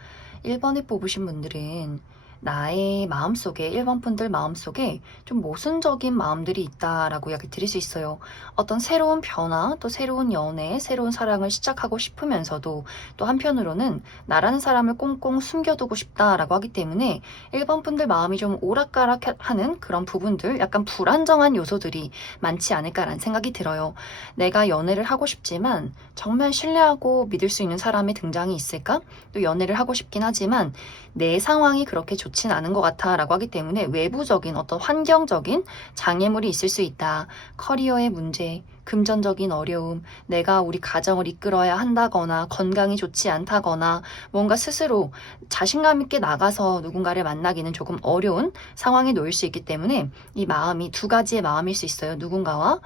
1번에 뽑으신 분들은 나의 마음속에 1번 분들 마음속에 좀 모순적인 마음들이 있다라고 이야기 드릴 수 있어요. 어떤 새로운 변화, 또 새로운 연애, 새로운 사랑을 시작하고 싶으면서도 또 한편으로는 나라는 사람을 꽁꽁 숨겨두고 싶다라고 하기 때문에 1번 분들 마음이 좀 오락가락하는 그런 부분들, 약간 불안정한 요소들이 많지 않을까라는 생각이 들어요. 내가 연애를 하고 싶지만 정말 신뢰하고 믿을 수 있는 사람의 등장이 있을까? 또 연애를 하고 싶긴 하지만 내 상황이 그렇게 좋진 않은 것 같아 라고 하기 때문에 외부적인 어떤 환경적인 장애물이 있을 수 있다. 커리어의 문제, 금전적인 어려움, 내가 우리 가정을 이끌어야 한다거나 건강이 좋지 않다거나 뭔가 스스로 자신감 있게 나가서 누군가를 만나기는 조금 어려운 상황에 놓일 수 있기 때문에 이 마음이 두 가지의 마음일 수 있어요. 누군가와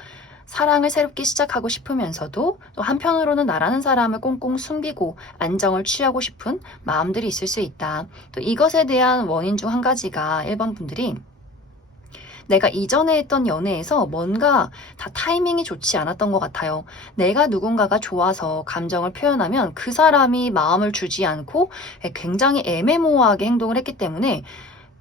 사랑을 새롭게 시작하고 싶으면서도 또 한편으로는 나라는 사람을 꽁꽁 숨기고 안정을 취하고 싶은 마음들이 있을 수 있다. 또 이것에 대한 원인 중 한 가지가 1번 분들이 내가 이전에 했던 연애에서 뭔가 다 타이밍이 좋지 않았던 것 같아요. 내가 누군가가 좋아서 감정을 표현하면 그 사람이 마음을 주지 않고 굉장히 애매모호하게 행동을 했기 때문에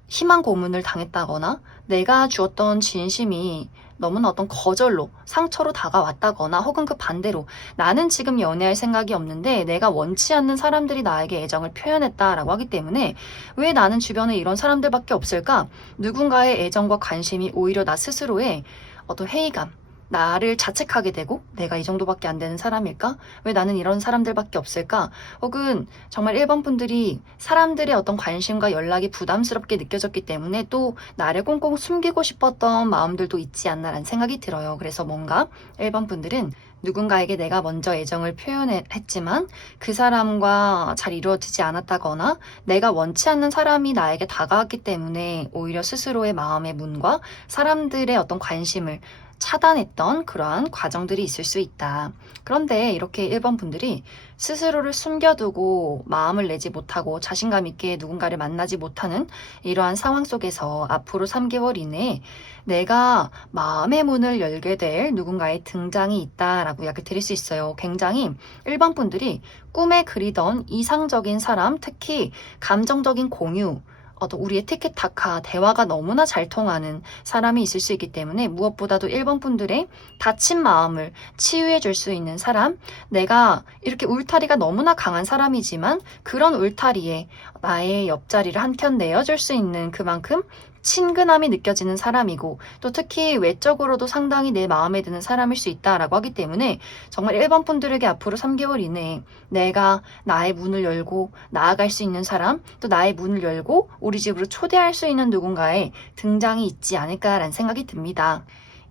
희망 고문을 당했다거나 내가 주었던 진심이 너무나 어떤 거절로 상처로 다가왔다거나 혹은 그 반대로 나는 지금 연애할 생각이 없는데 내가 원치 않는 사람들이 나에게 애정을 표현했다라고 하기 때문에 왜 나는 주변에 이런 사람들밖에 없을까? 누군가의 애정과 관심이 오히려 나 스스로의 어떤 회의감, 나를 자책하게 되고 내가 이 정도밖에 안 되는 사람일까? 왜 나는 이런 사람들밖에 없을까? 혹은 정말 1번 분들이 사람들의 어떤 관심과 연락이 부담스럽게 느껴졌기 때문에 또 나를 꽁꽁 숨기고 싶었던 마음들도 있지 않나라는 생각이 들어요. 그래서 뭔가 1번 분들은 누군가에게 내가 먼저 애정을 표현했지만 그 사람과 잘 이루어지지 않았다거나 내가 원치 않는 사람이 나에게 다가왔기 때문에 오히려 스스로의 마음의 문과 사람들의 어떤 관심을 차단했던 그러한 과정들이 있을 수 있다. 그런데 이렇게 1번 분들이 스스로를 숨겨두고 마음을 내지 못하고 자신감 있게 누군가를 만나지 못하는 이러한 상황 속에서 앞으로 3개월 이내에 내가 마음의 문을 열게 될 누군가의 등장이 있다라고 이야기 드릴 수 있어요. 굉장히 1번 분들이 꿈에 그리던 이상적인 사람, 특히 감정적인 공유, 또 우리의 티키타카 대화가 너무나 잘 통하는 사람이 있을 수 있기 때문에 무엇보다도 1번 분들의 다친 마음을 치유해 줄 수 있는 사람, 내가 이렇게 울타리가 너무나 강한 사람이지만 그런 울타리에 나의 옆자리를 한켠 내어줄 수 있는 그만큼 친근함이 느껴지는 사람이고, 또 특히 외적으로도 상당히 내 마음에 드는 사람일 수 있다라고 하기 때문에 정말 1번 분들에게 앞으로 3개월 이내에 내가 나의 문을 열고 나아갈 수 있는 사람, 또 나의 문을 열고 우리 집으로 초대할 수 있는 누군가의 등장이 있지 않을까라는 생각이 듭니다.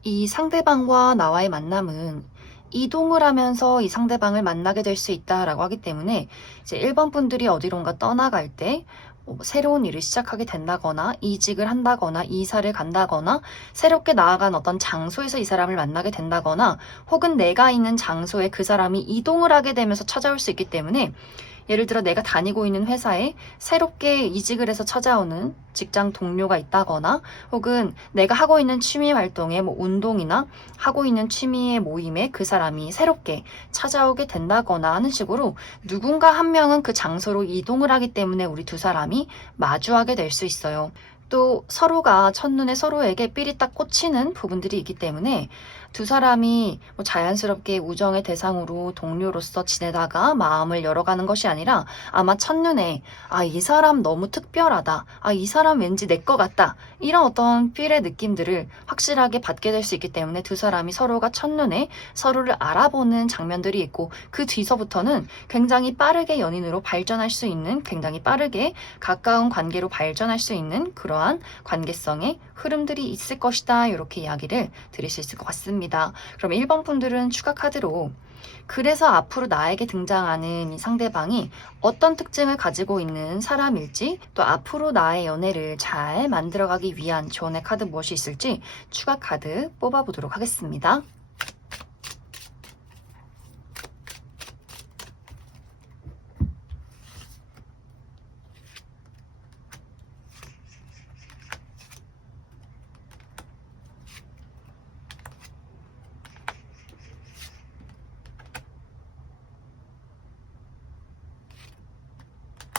이 상대방과 나와의 만남은 이동을 하면서 이 상대방을 만나게 될 수 있다라고 하기 때문에 이제 1번 분들이 어디론가 떠나갈 때 새로운 일을 시작하게 된다거나 이직을 한다거나 이사를 간다거나 새롭게 나아간 어떤 장소에서 이 사람을 만나게 된다거나 혹은 내가 있는 장소에 그 사람이 이동을 하게 되면서 찾아올 수 있기 때문에, 예를 들어 내가 다니고 있는 회사에 새롭게 이직을 해서 찾아오는 직장 동료가 있다거나, 혹은 내가 하고 있는 취미 활동에 운동이나 하고 있는 취미의 모임에 그 사람이 새롭게 찾아오게 된다거나 하는 식으로 누군가 한 명은 그 장소로 이동을 하기 때문에 우리 두 사람이 마주하게 될 수 있어요. 또 서로가 첫눈에 서로에게 삘이 딱 꽂히는 부분들이 있기 때문에 두 사람이 자연스럽게 우정의 대상으로 동료로서 지내다가 마음을 열어가는 것이 아니라 아마 첫눈에 이 사람 너무 특별하다, 이 사람 왠지 내 것 같다, 이런 어떤 필의 느낌들을 확실하게 받게 될 수 있기 때문에 두 사람이 서로가 첫눈에 서로를 알아보는 장면들이 있고, 그 뒤서부터는 굉장히 빠르게 연인으로 발전할 수 있는, 굉장히 빠르게 가까운 관계로 발전할 수 있는 그러한 관계성의 흐름들이 있을 것이다, 이렇게 이야기를 드릴 수 있을 것 같습니다. 그럼 1번 분들은 추가 카드로, 그래서 앞으로 나에게 등장하는 이 상대방이 어떤 특징을 가지고 있는 사람일지, 또 앞으로 나의 연애를 잘 만들어가기 위한 조언의 카드 무엇이 있을지 추가 카드 뽑아보도록 하겠습니다.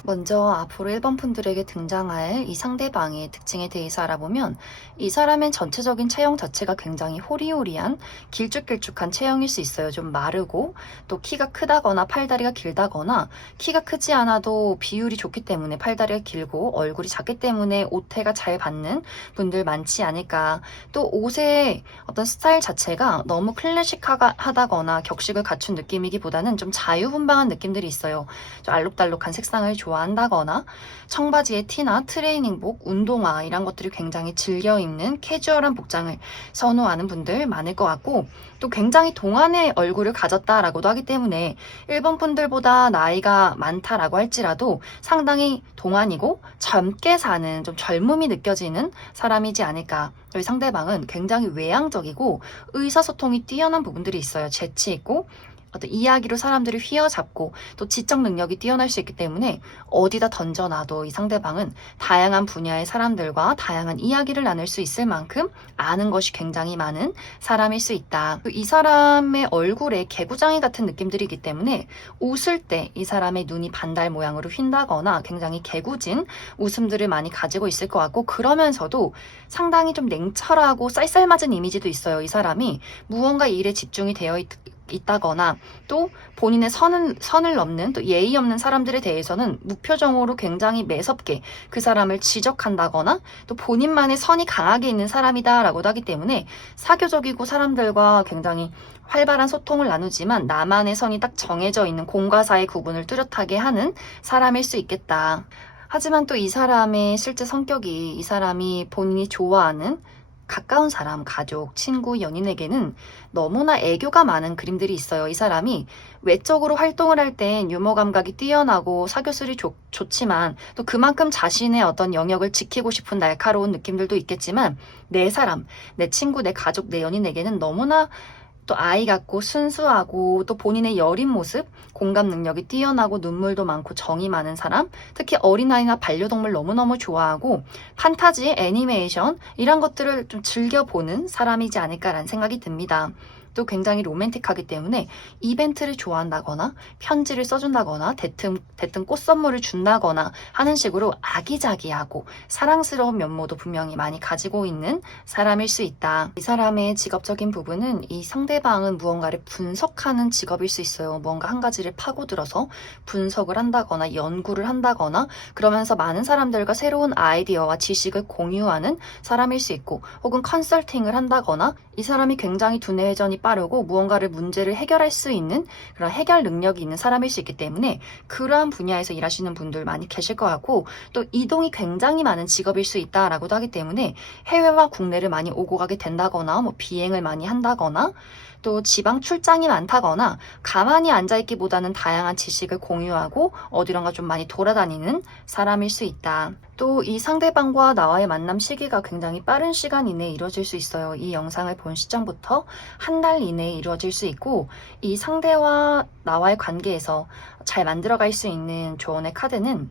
먼저 앞으로 1번 분들에게 등장할 이 상대방의 특징에 대해서 알아보면, 이 사람의 전체적인 체형 자체가 굉장히 호리호리한 길쭉길쭉한 체형일 수 있어요. 좀 마르고, 또 키가 크다거나 팔다리가 길다거나, 키가 크지 않아도 비율이 좋기 때문에 팔다리가 길고 얼굴이 작기 때문에 옷태가 잘 받는 분들 많지 않을까. 또 옷의 어떤 스타일 자체가 너무 클래식하다거나 격식을 갖춘 느낌이기보다는 좀 자유분방한 느낌들이 있어요. 좀 알록달록한 색상을 좋아한다거나, 청바지에 티나 트레이닝복, 운동화 이런 것들이 굉장히 즐겨 입는 캐주얼한 복장을 선호하는 분들 많을 것 같고, 또 굉장히 동안의 얼굴을 가졌다라고도 하기 때문에 1번 분들보다 나이가 많다라고 할지라도 상당히 동안이고 젊게 사는, 좀 젊음이 느껴지는 사람이지 않을까. 저희 상대방은 굉장히 외향적이고 의사소통이 뛰어난 부분들이 있어요. 재치 있고 어떤 이야기로 사람들을 휘어잡고, 또 지적 능력이 뛰어날 수 있기 때문에 어디다 던져놔도 이 상대방은 다양한 분야의 사람들과 다양한 이야기를 나눌 수 있을 만큼 아는 것이 굉장히 많은 사람일 수 있다. 이 사람의 얼굴에 개구장이 같은 느낌들이 있기 때문에 웃을 때 이 사람의 눈이 반달 모양으로 휜다거나 굉장히 개구진 웃음들을 많이 가지고 있을 것 같고, 그러면서도 상당히 좀 냉철하고 쌀쌀맞은 이미지도 있어요. 이 사람이 무언가 일에 집중이 되어 있다거나, 또 본인의 선을 넘는, 또 예의 없는 사람들에 대해서는 무표정으로 굉장히 매섭게 그 사람을 지적한다거나, 또 본인만의 선이 강하게 있는 사람이다 라고도 하기 때문에 사교적이고 사람들과 굉장히 활발한 소통을 나누지만 나만의 선이 딱 정해져 있는, 공과 사의 구분을 뚜렷하게 하는 사람일 수 있겠다. 하지만 또 이 사람의 실제 성격이, 이 사람이 본인이 좋아하는 가까운 사람, 가족, 친구, 연인에게는 너무나 애교가 많은 그림들이 있어요. 이 사람이 외적으로 활동을 할 땐 유머 감각이 뛰어나고 사교술이 좋지만, 또 그만큼 자신의 어떤 영역을 지키고 싶은 날카로운 느낌들도 있겠지만, 내 사람, 내 친구, 내 가족, 내 연인에게는 너무나 또 아이 같고 순수하고, 또 본인의 여린 모습, 공감 능력이 뛰어나고 눈물도 많고 정이 많은 사람, 특히 어린아이나 반려동물 너무너무 좋아하고 판타지, 애니메이션 이런 것들을 좀 즐겨보는 사람이지 않을까라는 생각이 듭니다. 또 굉장히 로맨틱하기 때문에 이벤트를 좋아한다거나 편지를 써준다거나 대뜸 꽃 선물을 준다거나 하는 식으로 아기자기하고 사랑스러운 면모도 분명히 많이 가지고 있는 사람일 수 있다. 이 사람의 직업적인 부분은 이 상대방은 무언가를 분석하는 직업일 수 있어요. 무언가 한 가지를 파고들어서 분석을 한다거나 연구를 한다거나 그러면서 많은 사람들과 새로운 아이디어와 지식을 공유하는 사람일 수 있고, 혹은 컨설팅을 한다거나 이 사람이 굉장히 두뇌 회전이 빠르고 무언가를 문제를 해결할 수 있는 그런 해결 능력이 있는 사람일 수 있기 때문에 그러한 분야에서 일하시는 분들 많이 계실 것 같고, 또 이동이 굉장히 많은 직업일 수 있다라고도 하기 때문에 해외와 국내를 많이 오고 가게 된다거나 뭐 비행을 많이 한다거나 또 지방 출장이 많다거나 가만히 앉아있기보다는 다양한 지식을 공유하고 어디론가 좀 많이 돌아다니는 사람일 수 있다. 또 이 상대방과 나와의 만남 시기가 굉장히 빠른 시간 이내에 이루어질 수 있어요. 이 영상을 본 시점부터 한 달 이내에 이루어질 수 있고, 이 상대와 나와의 관계에서 잘 만들어갈 수 있는 조언의 카드는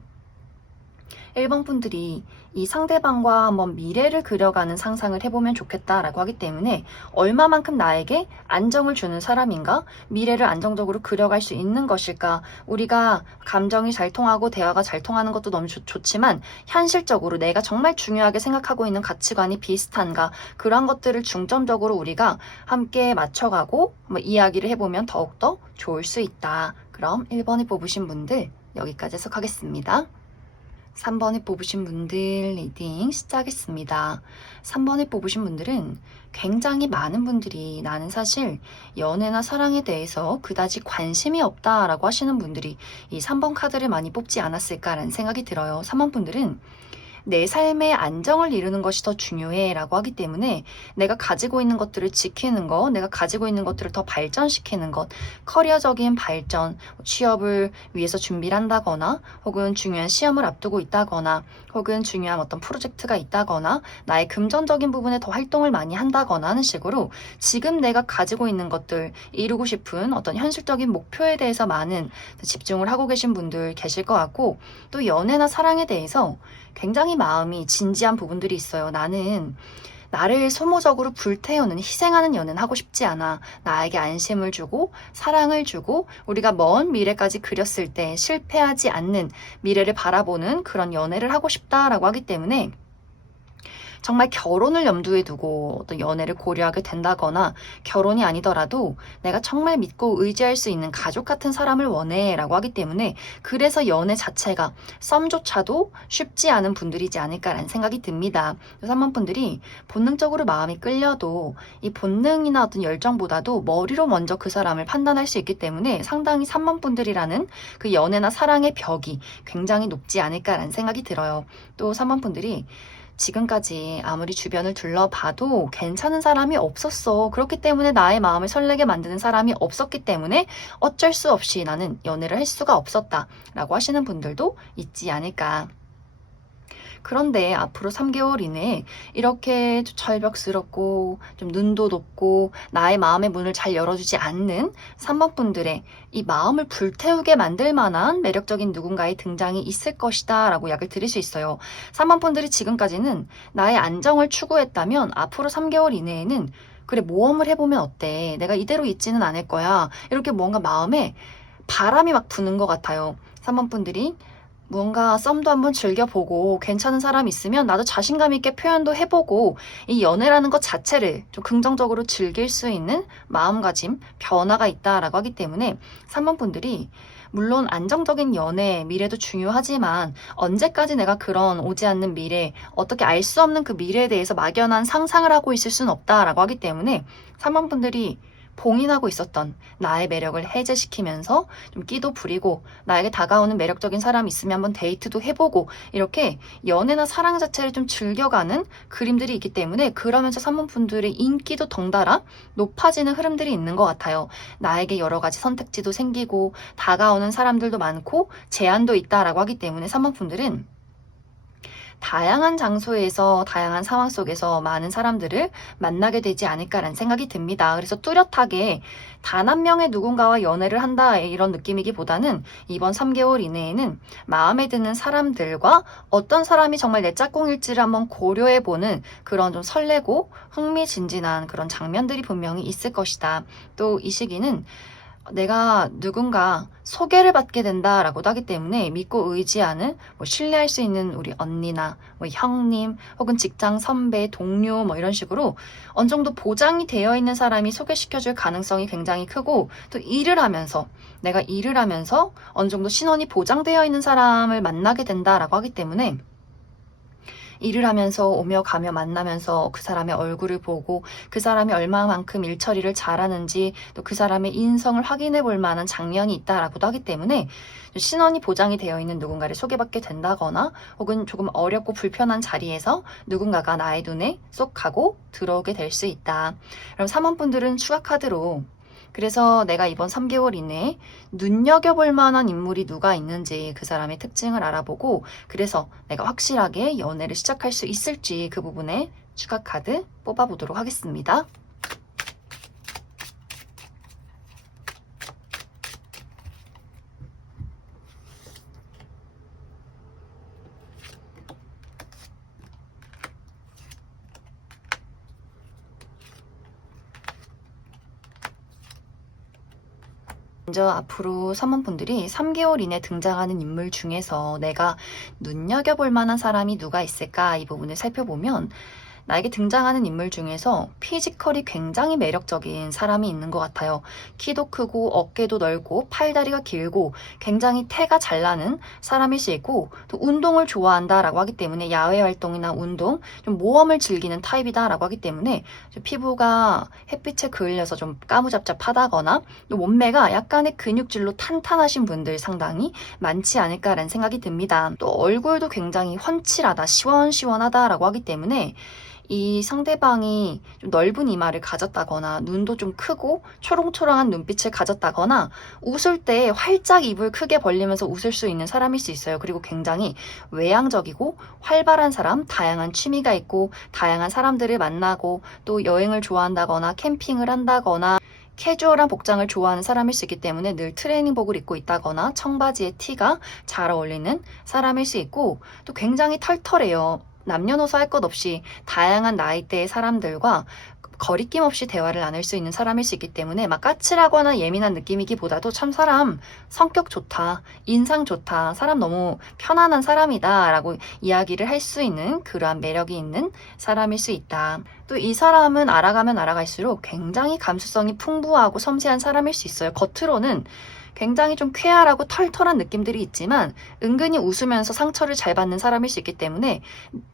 1번 분들이 이 상대방과 한번 미래를 그려가는 상상을 해보면 좋겠다라고 하기 때문에 얼마만큼 나에게 안정을 주는 사람인가? 미래를 안정적으로 그려갈 수 있는 것일까? 우리가 감정이 잘 통하고 대화가 잘 통하는 것도 너무 좋지만 현실적으로 내가 정말 중요하게 생각하고 있는 가치관이 비슷한가? 그런 것들을 중점적으로 우리가 함께 맞춰가고 이야기를 해보면 더욱더 좋을 수 있다. 그럼 1번을 뽑으신 분들 여기까지 해석하겠습니다. 3번을 뽑으신 분들 리딩 시작하겠습니다. 3번을 뽑으신 분들은 굉장히 많은 분들이 나는 사실 연애나 사랑에 대해서 그다지 관심이 없다라고 하시는 분들이 이 3번 카드를 많이 뽑지 않았을까라는 생각이 들어요. 3번 분들은 내 삶의 안정을 이루는 것이 더 중요해 라고 하기 때문에 내가 가지고 있는 것들을 지키는 것, 내가 가지고 있는 것들을 더 발전시키는 것, 커리어적인 발전, 취업을 위해서 준비를 한다거나 혹은 중요한 시험을 앞두고 있다거나 혹은 중요한 어떤 프로젝트가 있다거나 나의 금전적인 부분에 더 활동을 많이 한다거나 하는 식으로 지금 내가 가지고 있는 것들, 이루고 싶은 어떤 현실적인 목표에 대해서 많은 집중을 하고 계신 분들 계실 것 같고, 또 연애나 사랑에 대해서 굉장히 마음이 진지한 부분들이 있어요. 나는 나를 소모적으로 불태우는, 희생하는 연애는 하고 싶지 않아. 나에게 안심을 주고 사랑을 주고 우리가 먼 미래까지 그렸을 때 실패하지 않는 미래를 바라보는 그런 연애를 하고 싶다라고 하기 때문에 정말 결혼을 염두에 두고 어떤 연애를 고려하게 된다거나 결혼이 아니더라도 내가 정말 믿고 의지할 수 있는 가족 같은 사람을 원해 라고 하기 때문에 그래서 연애 자체가 썸조차도 쉽지 않은 분들이지 않을까라는 생각이 듭니다. 그래서 3번 분들이 본능적으로 마음이 끌려도 이 본능이나 어떤 열정보다도 머리로 먼저 그 사람을 판단할 수 있기 때문에 상당히 3번 분들이라는 그 연애나 사랑의 벽이 굉장히 높지 않을까라는 생각이 들어요. 또 3번 분들이 지금까지 아무리 주변을 둘러봐도 괜찮은 사람이 없었어. 그렇기 때문에 나의 마음을 설레게 만드는 사람이 없었기 때문에 어쩔 수 없이 나는 연애를 할 수가 없었다 라고 하시는 분들도 있지 않을까. 그런데 앞으로 3개월 이내에 이렇게 철벽스럽고 좀 눈도 높고 나의 마음의 문을 잘 열어주지 않는 3번 분들의 이 마음을 불태우게 만들 만한 매력적인 누군가의 등장이 있을 것이다 라고 약을 드릴 수 있어요. 3번 분들이 지금까지는 나의 안정을 추구했다면 앞으로 3개월 이내에는 그래, 모험을 해보면 어때? 내가 이대로 있지는 않을 거야. 이렇게 뭔가 마음에 바람이 막 부는 것 같아요. 3번 분들이 무언가 썸도 한번 즐겨보고 괜찮은 사람 있으면 나도 자신감 있게 표현도 해보고 이 연애라는 것 자체를 좀 긍정적으로 즐길 수 있는 마음가짐, 변화가 있다라고 하기 때문에 3번 분들이 물론 안정적인 연애, 미래도 중요하지만 언제까지 내가 그런 오지 않는 미래, 어떻게 알 수 없는 그 미래에 대해서 막연한 상상을 하고 있을 수는 없다라고 하기 때문에 3번 분들이 봉인하고 있었던 나의 매력을 해제시키면서 좀 끼도 부리고 나에게 다가오는 매력적인 사람이 있으면 한번 데이트도 해보고 이렇게 연애나 사랑 자체를 좀 즐겨가는 그림들이 있기 때문에 그러면서 3번 분들의 인기도 덩달아 높아지는 흐름들이 있는 것 같아요. 나에게 여러 가지 선택지도 생기고 다가오는 사람들도 많고 제한도 있다라고 하기 때문에 3번 분들은 다양한 장소에서 다양한 상황 속에서 많은 사람들을 만나게 되지 않을까라는 생각이 듭니다. 그래서 뚜렷하게 단 한 명의 누군가와 연애를 한다 이런 느낌이기보다는 이번 3개월 이내에는 마음에 드는 사람들과 어떤 사람이 정말 내 짝꿍일지를 한번 고려해보는 그런 좀 설레고 흥미진진한 그런 장면들이 분명히 있을 것이다. 또 이 시기는 내가 누군가 소개를 받게 된다라고도 하기 때문에 믿고 의지하는 신뢰할 수 있는 우리 언니나 형님 혹은 직장 선배, 동료 이런 식으로 어느 정도 보장이 되어 있는 사람이 소개시켜줄 가능성이 굉장히 크고 또 내가 일을 하면서 어느 정도 신원이 보장되어 있는 사람을 만나게 된다라고 하기 때문에 일을 하면서 오며 가며 만나면서 그 사람의 얼굴을 보고 그 사람이 얼마만큼 일 처리를 잘하는지 또 그 사람의 인성을 확인해 볼 만한 장면이 있다라고도 하기 때문에 신원이 보장이 되어 있는 누군가를 소개받게 된다거나 혹은 조금 어렵고 불편한 자리에서 누군가가 나의 눈에 쏙 하고 들어오게 될 수 있다. 그럼 사모분들은 추가 카드로 그래서 내가 이번 3개월 이내에 눈여겨볼 만한 인물이 누가 있는지 그 사람의 특징을 알아보고 그래서 내가 확실하게 연애를 시작할 수 있을지 그 부분에 추가 카드 뽑아보도록 하겠습니다. 먼저 앞으로 사모분들이 3개월 이내 등장하는 인물 중에서 내가 눈여겨볼 만한 사람이 누가 있을까 이 부분을 살펴보면 나에게 등장하는 인물 중에서 피지컬이 굉장히 매력적인 사람이 있는 것 같아요. 키도 크고 어깨도 넓고 팔다리가 길고 굉장히 태가 잘 나는 사람일 수 있고 또 운동을 좋아한다라고 하기 때문에 야외 활동이나 운동, 좀 모험을 즐기는 타입이다라고 하기 때문에 좀 피부가 햇빛에 그을려서 좀 까무잡잡하다거나 또 몸매가 약간의 근육질로 탄탄하신 분들 상당히 많지 않을까라는 생각이 듭니다. 또 얼굴도 굉장히 훤칠하다, 시원시원하다라고 하기 때문에 이 상대방이 좀 넓은 이마를 가졌다거나 눈도 좀 크고 초롱초롱한 눈빛을 가졌다거나 웃을 때 활짝 입을 크게 벌리면서 웃을 수 있는 사람일 수 있어요. 그리고 굉장히 외향적이고 활발한 사람, 다양한 취미가 있고 다양한 사람들을 만나고 또 여행을 좋아한다거나 캠핑을 한다거나 캐주얼한 복장을 좋아하는 사람일 수 있기 때문에 늘 트레이닝복을 입고 있다거나 청바지에 티가 잘 어울리는 사람일 수 있고 또 굉장히 털털해요. 남녀노소 할 것 없이 다양한 나이대의 사람들과 거리낌 없이 대화를 나눌 수 있는 사람일 수 있기 때문에 막 까칠하거나 예민한 느낌이기보다도 참 사람 성격 좋다, 인상 좋다, 사람 너무 편안한 사람이다 라고 이야기를 할 수 있는 그러한 매력이 있는 사람일 수 있다. 또 이 사람은 알아가면 알아갈수록 굉장히 감수성이 풍부하고 섬세한 사람일 수 있어요. 겉으로는 굉장히 좀 쾌활하고 털털한 느낌들이 있지만 은근히 웃으면서 상처를 잘 받는 사람일 수 있기 때문에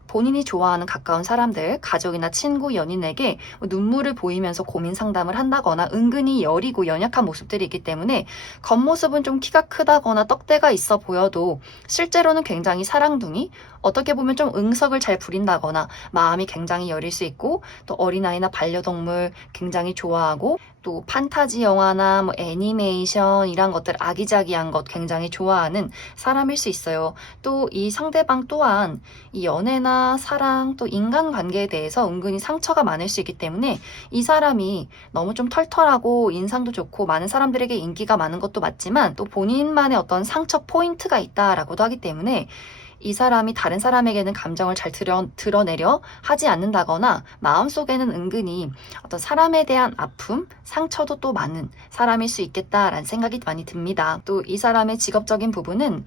본인이 좋아하는 가까운 사람들, 가족이나 친구, 연인에게 눈물을 보이면서 고민 상담을 한다거나 은근히 여리고 연약한 모습들이 있기 때문에 겉모습은 좀 키가 크다거나 떡대가 있어 보여도 실제로는 굉장히 사랑둥이, 어떻게 보면 좀 응석을 잘 부린다거나 마음이 굉장히 여릴 수 있고 또 어린아이나 반려동물 굉장히 좋아하고 또 판타지 영화나 애니메이션 이런 것들 아기자기한 것 굉장히 좋아하는 사람일 수 있어요. 또 이 상대방 또한 이 연애나 사랑 또 인간관계에 대해서 은근히 상처가 많을 수 있기 때문에 이 사람이 너무 좀 털털하고 인상도 좋고 많은 사람들에게 인기가 많은 것도 맞지만 또 본인만의 어떤 상처 포인트가 있다라고도 하기 때문에 이 사람이 다른 사람에게는 감정을 잘 드러내려 하지 않는다거나 마음속에는 은근히 어떤 사람에 대한 아픔, 상처도 또 많은 사람일 수 있겠다라는 생각이 많이 듭니다. 또 이 사람의 직업적인 부분은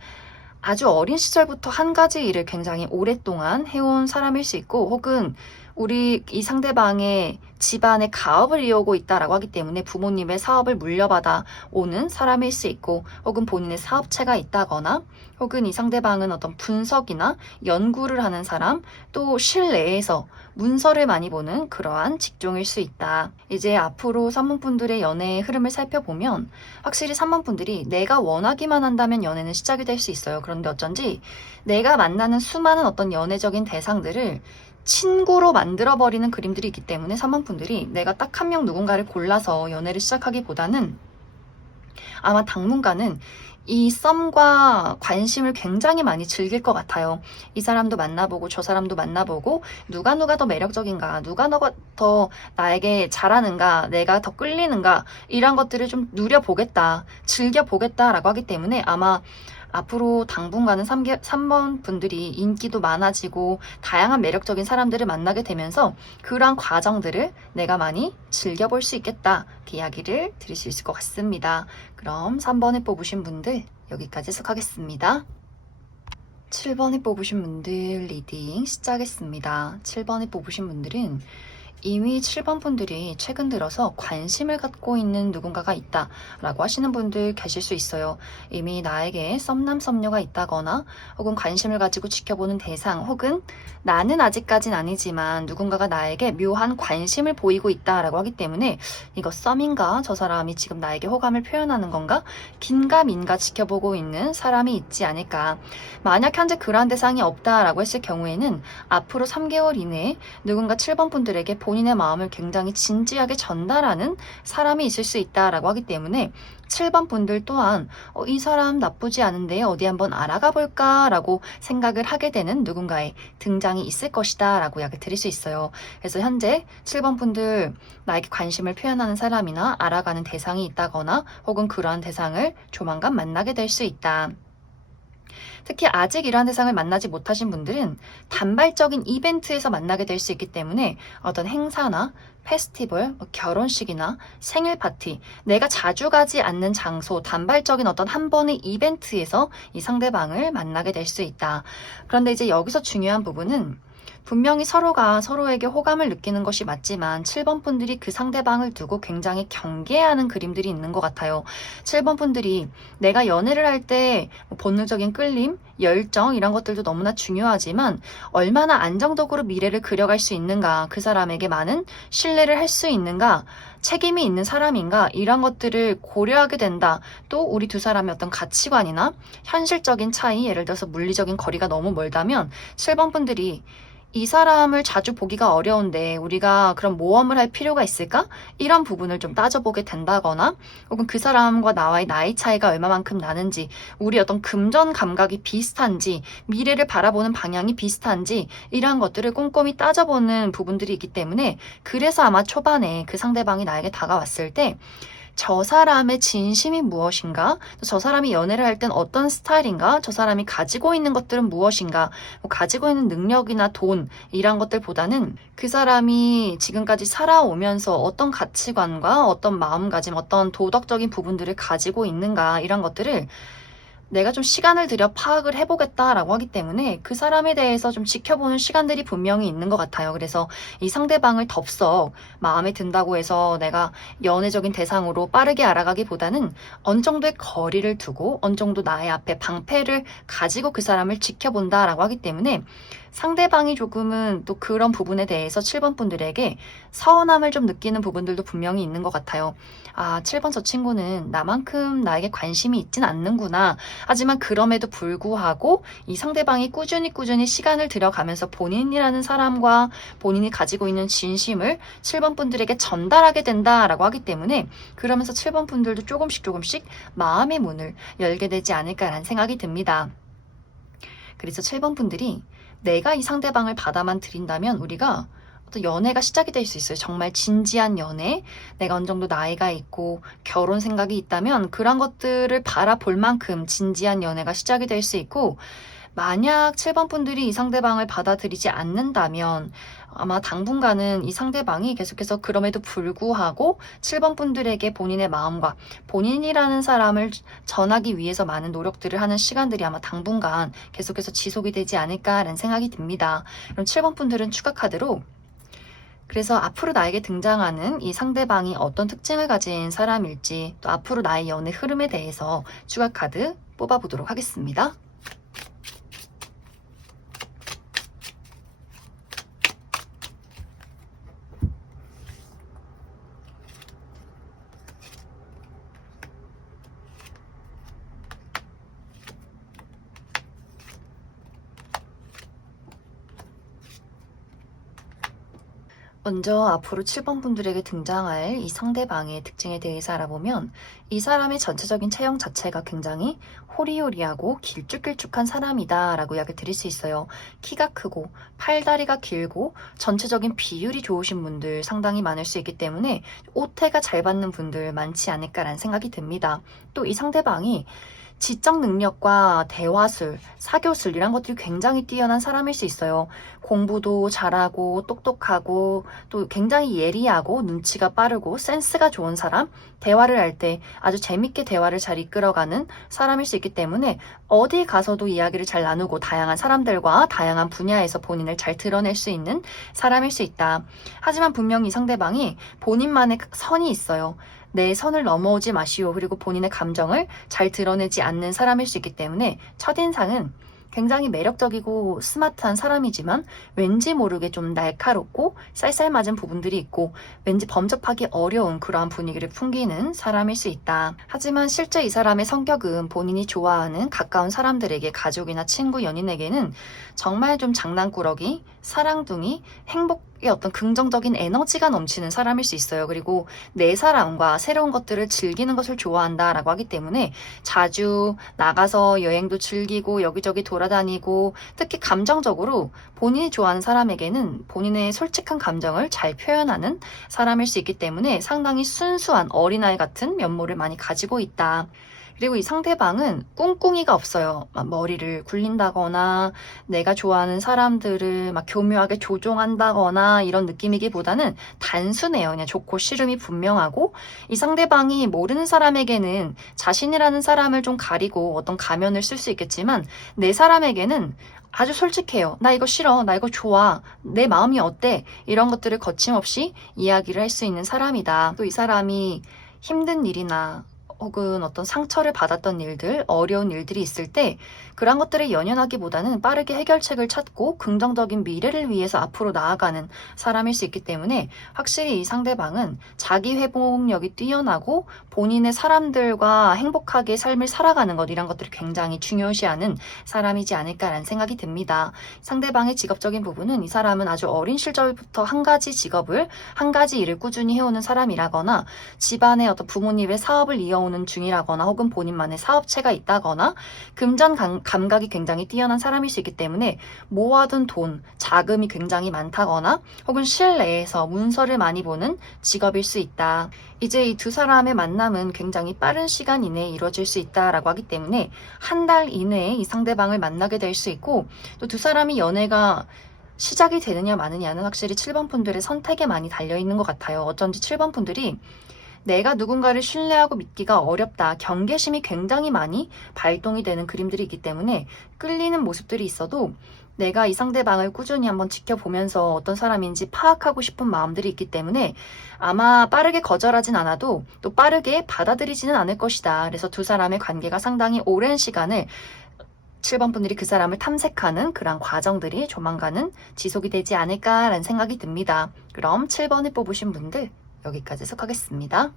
아주 어린 시절부터 한 가지 일을 굉장히 오랫동안 해온 사람일 수 있고 혹은 우리 이 상대방의 집안의 가업을 이어오고 있다라고 하기 때문에 부모님의 사업을 물려받아 오는 사람일 수 있고 혹은 본인의 사업체가 있다거나 혹은 이 상대방은 어떤 분석이나 연구를 하는 사람 또 실내에서 문서를 많이 보는 그러한 직종일 수 있다. 이제 앞으로 산문분들의 연애의 흐름을 살펴보면 확실히 산문분들이 내가 원하기만 한다면 연애는 시작이 될 수 있어요. 그런데 어쩐지 내가 만나는 수많은 어떤 연애적인 대상들을 친구로 만들어버리는 그림들이 있기 때문에 산문분들이 내가 딱 한 명 누군가를 골라서 연애를 시작하기보다는 아마 당분간은 이 썸과 관심을 굉장히 많이 즐길 것 같아요. 이 사람도 만나보고 저 사람도 만나보고 누가 더 매력적인가, 누가 더 나에게 잘하는가, 내가 더 끌리는가 이런 것들을 좀 누려보겠다, 즐겨보겠다라고 하기 때문에 아마 앞으로 당분간은 3번 분들이 인기도 많아지고 다양한 매력적인 사람들을 만나게 되면서 그러한 과정들을 내가 많이 즐겨볼 수 있겠다. 그 이야기를 드릴 수 있을 것 같습니다. 그럼 3번에 뽑으신 분들 여기까지 해석하겠습니다. 7번에 뽑으신 분들 리딩 시작하겠습니다. 7번에 뽑으신 분들은 이미 7번 분들이 최근 들어서 관심을 갖고 있는 누군가가 있다 라고 하시는 분들 계실 수 있어요. 이미 나에게 썸남 썸녀가 있다거나 혹은 관심을 가지고 지켜보는 대상 혹은 나는 아직까진 아니지만 누군가가 나에게 묘한 관심을 보이고 있다 라고 하기 때문에 이거 썸인가? 저 사람이 지금 나에게 호감을 표현하는 건가? 긴가민가 지켜보고 있는 사람이 있지 않을까. 만약 현재 그러한 대상이 없다라고 했을 경우에는 앞으로 3개월 이내에 누군가 7번 분들에게 본인의 마음을 굉장히 진지하게 전달하는 사람이 있을 수 있다라고 하기 때문에 7번 분들 또한 이 사람 나쁘지 않은데 어디 한번 알아가 볼까 라고 생각을 하게 되는 누군가의 등장이 있을 것이다 라고 이야기 드릴 수 있어요. 그래서 현재 7번 분들 나에게 관심을 표현하는 사람이나 알아가는 대상이 있다거나 혹은 그러한 대상을 조만간 만나게 될 수 있다. 특히 아직 이러한 대상을 만나지 못하신 분들은 단발적인 이벤트에서 만나게 될 수 있기 때문에 어떤 행사나 페스티벌, 결혼식이나 생일 파티, 내가 자주 가지 않는 장소, 단발적인 어떤 한 번의 이벤트에서 이 상대방을 만나게 될 수 있다. 그런데 이제 여기서 중요한 부분은 분명히 서로가 서로에게 호감을 느끼는 것이 맞지만 7번 분들이 그 상대방을 두고 굉장히 경계하는 그림들이 있는 것 같아요. 7번 분들이 내가 연애를 할 때 본능적인 끌림, 열정 이런 것들도 너무나 중요하지만 얼마나 안정적으로 미래를 그려갈 수 있는가, 그 사람에게 많은 신뢰를 할 수 있는가, 책임이 있는 사람인가 이런 것들을 고려하게 된다. 또 우리 두 사람의 어떤 가치관이나 현실적인 차이, 예를 들어서 물리적인 거리가 너무 멀다면 7번 분들이 이 사람을 자주 보기가 어려운데 우리가 그런 모험을 할 필요가 있을까? 이런 부분을 좀 따져보게 된다거나 혹은 그 사람과 나와의 나이 차이가 얼마만큼 나는지, 우리 어떤 금전 감각이 비슷한지, 미래를 바라보는 방향이 비슷한지 이러한 것들을 꼼꼼히 따져보는 부분들이 있기 때문에 그래서 아마 초반에 그 상대방이 나에게 다가왔을 때 저 사람의 진심이 무엇인가? 저 사람이 연애를 할 땐 어떤 스타일인가? 저 사람이 가지고 있는 것들은 무엇인가? 가지고 있는 능력이나 돈, 이런 것들보다는 그 사람이 지금까지 살아오면서 어떤 가치관과 어떤 마음가짐, 어떤 도덕적인 부분들을 가지고 있는가? 이런 것들을 내가 좀 시간을 들여 파악을 해보겠다라고 하기 때문에 그 사람에 대해서 좀 지켜보는 시간들이 분명히 있는 것 같아요. 그래서 이 상대방을 덥석 마음에 든다고 해서 내가 연애적인 대상으로 빠르게 알아가기보다는 어느 정도의 거리를 두고 어느 정도 나의 앞에 방패를 가지고 그 사람을 지켜본다라고 하기 때문에 상대방이 조금은 또 그런 부분에 대해서 7번 분들에게 서운함을 좀 느끼는 부분들도 분명히 있는 것 같아요. 아, 7번 저 친구는 나만큼 나에게 관심이 있진 않는구나. 하지만 그럼에도 불구하고 이 상대방이 꾸준히 시간을 들여가면서 본인이라는 사람과 본인이 가지고 있는 진심을 7번 분들에게 전달하게 된다라고 하기 때문에 그러면서 7번 분들도 조금씩 마음의 문을 열게 되지 않을까라는 생각이 듭니다. 그래서 7번 분들이 내가 이 상대방을 받아만 들인다면 우리가 어떤 연애가 시작이 될 수 있어요. 정말 진지한 연애, 내가 어느 정도 나이가 있고 결혼 생각이 있다면 그런 것들을 바라볼 만큼 진지한 연애가 시작이 될 수 있고, 만약 7번 분들이 이 상대방을 받아들이지 않는다면 아마 당분간은 이 상대방이 계속해서 그럼에도 불구하고 7번 분들에게 본인의 마음과 본인이라는 사람을 전하기 위해서 많은 노력들을 하는 시간들이 아마 당분간 계속해서 지속이 되지 않을까라는 생각이 듭니다. 그럼 7번 분들은 추가 카드로, 그래서 앞으로 나에게 등장하는 이 상대방이 어떤 특징을 가진 사람일지, 또 앞으로 나의 연애 흐름에 대해서 추가 카드 뽑아보도록 하겠습니다. 먼저 앞으로 7번 분들에게 등장할 이 상대방의 특징에 대해서 알아보면 이 사람의 전체적인 체형 자체가 굉장히 호리호리하고 길쭉길쭉한 사람이다 라고 이야기 드릴 수 있어요. 키가 크고 팔다리가 길고 전체적인 비율이 좋으신 분들 상당히 많을 수 있기 때문에 오태가 잘 받는 분들 많지 않을까라는 생각이 듭니다. 또 이 상대방이 지적 능력과 대화술, 사교술 이런 것들이 굉장히 뛰어난 사람일 수 있어요. 공부도 잘하고 똑똑하고 또 굉장히 예리하고 눈치가 빠르고 센스가 좋은 사람, 대화를 할 때 아주 재밌게 대화를 잘 이끌어가는 사람일 수 있기 때문에 어디 가서도 이야기를 잘 나누고 다양한 사람들과 다양한 분야에서 본인을 잘 드러낼 수 있는 사람일 수 있다. 하지만 분명히 이 상대방이 본인만의 선이 있어요. 내 선을 넘어오지 마시오. 그리고 본인의 감정을 잘 드러내지 않는 사람일 수 있기 때문에 첫인상은 굉장히 매력적이고 스마트한 사람이지만 왠지 모르게 좀 날카롭고 쌀쌀맞은 부분들이 있고 왠지 범접하기 어려운 그러한 분위기를 풍기는 사람일 수 있다. 하지만 실제 이 사람의 성격은 본인이 좋아하는 가까운 사람들에게 가족이나 친구, 연인에게는 정말 좀 장난꾸러기, 사랑둥이, 행복의 어떤 긍정적인 에너지가 넘치는 사람일 수 있어요. 그리고 내 사랑과 새로운 것들을 즐기는 것을 좋아한다라고 하기 때문에 자주 나가서 여행도 즐기고 여기저기 돌아다니고 특히 감정적으로 본인이 좋아하는 사람에게는 본인의 솔직한 감정을 잘 표현하는 사람일 수 있기 때문에 상당히 순수한 어린아이 같은 면모를 많이 가지고 있다. 그리고 이 상대방은 꿍꿍이가 없어요. 막 머리를 굴린다거나 내가 좋아하는 사람들을 막 교묘하게 조종한다거나 이런 느낌이기보다는 단순해요. 그냥 좋고 싫음이 분명하고 이 상대방이 모르는 사람에게는 자신이라는 사람을 좀 가리고 어떤 가면을 쓸 수 있겠지만 내 사람에게는 아주 솔직해요. 나 이거 싫어. 나 이거 좋아. 내 마음이 어때? 이런 것들을 거침없이 이야기를 할 수 있는 사람이다. 또 이 사람이 힘든 일이나 혹은 어떤 상처를 받았던 일들, 어려운 일들이 있을 때 그런 것들을 연연하기보다는 빠르게 해결책을 찾고 긍정적인 미래를 위해서 앞으로 나아가는 사람일 수 있기 때문에 확실히 이 상대방은 자기 회복력이 뛰어나고 본인의 사람들과 행복하게 삶을 살아가는 것 이런 것들을 굉장히 중요시하는 사람이지 않을까라는 생각이 듭니다. 상대방의 직업적인 부분은 이 사람은 아주 어린 시절부터 한 가지 직업을, 한 가지 일을 꾸준히 해오는 사람이라거나 집안의 어떤 부모님의 사업을 이어오는 중이라거나 혹은 본인만의 사업체가 있다거나 금전 감각이 굉장히 뛰어난 사람일 수 있기 때문에 모아둔 돈, 자금이 굉장히 많다거나 혹은 실내에서 문서를 많이 보는 직업일 수 있다. 이제 이 두 사람의 만남은 굉장히 빠른 시간 이내에 이루어질 수 있다라고 하기 때문에 한 달 이내에 이 상대방을 만나게 될 수 있고 또 두 사람이 연애가 시작이 되느냐 마느냐는 확실히 7번 분들의 선택에 많이 달려있는 것 같아요. 어쩐지 7번 분들이 내가 누군가를 신뢰하고 믿기가 어렵다. 경계심이 굉장히 많이 발동이 되는 그림들이 있기 때문에 끌리는 모습들이 있어도 내가 이 상대방을 꾸준히 한번 지켜보면서 어떤 사람인지 파악하고 싶은 마음들이 있기 때문에 아마 빠르게 거절하진 않아도 또 빠르게 받아들이지는 않을 것이다. 그래서 두 사람의 관계가 상당히 오랜 시간을 7번 분들이 그 사람을 탐색하는 그런 과정들이 조만간은 지속이 되지 않을까라는 생각이 듭니다. 그럼 7번을 뽑으신 분들 여기까지 해석하겠습니다.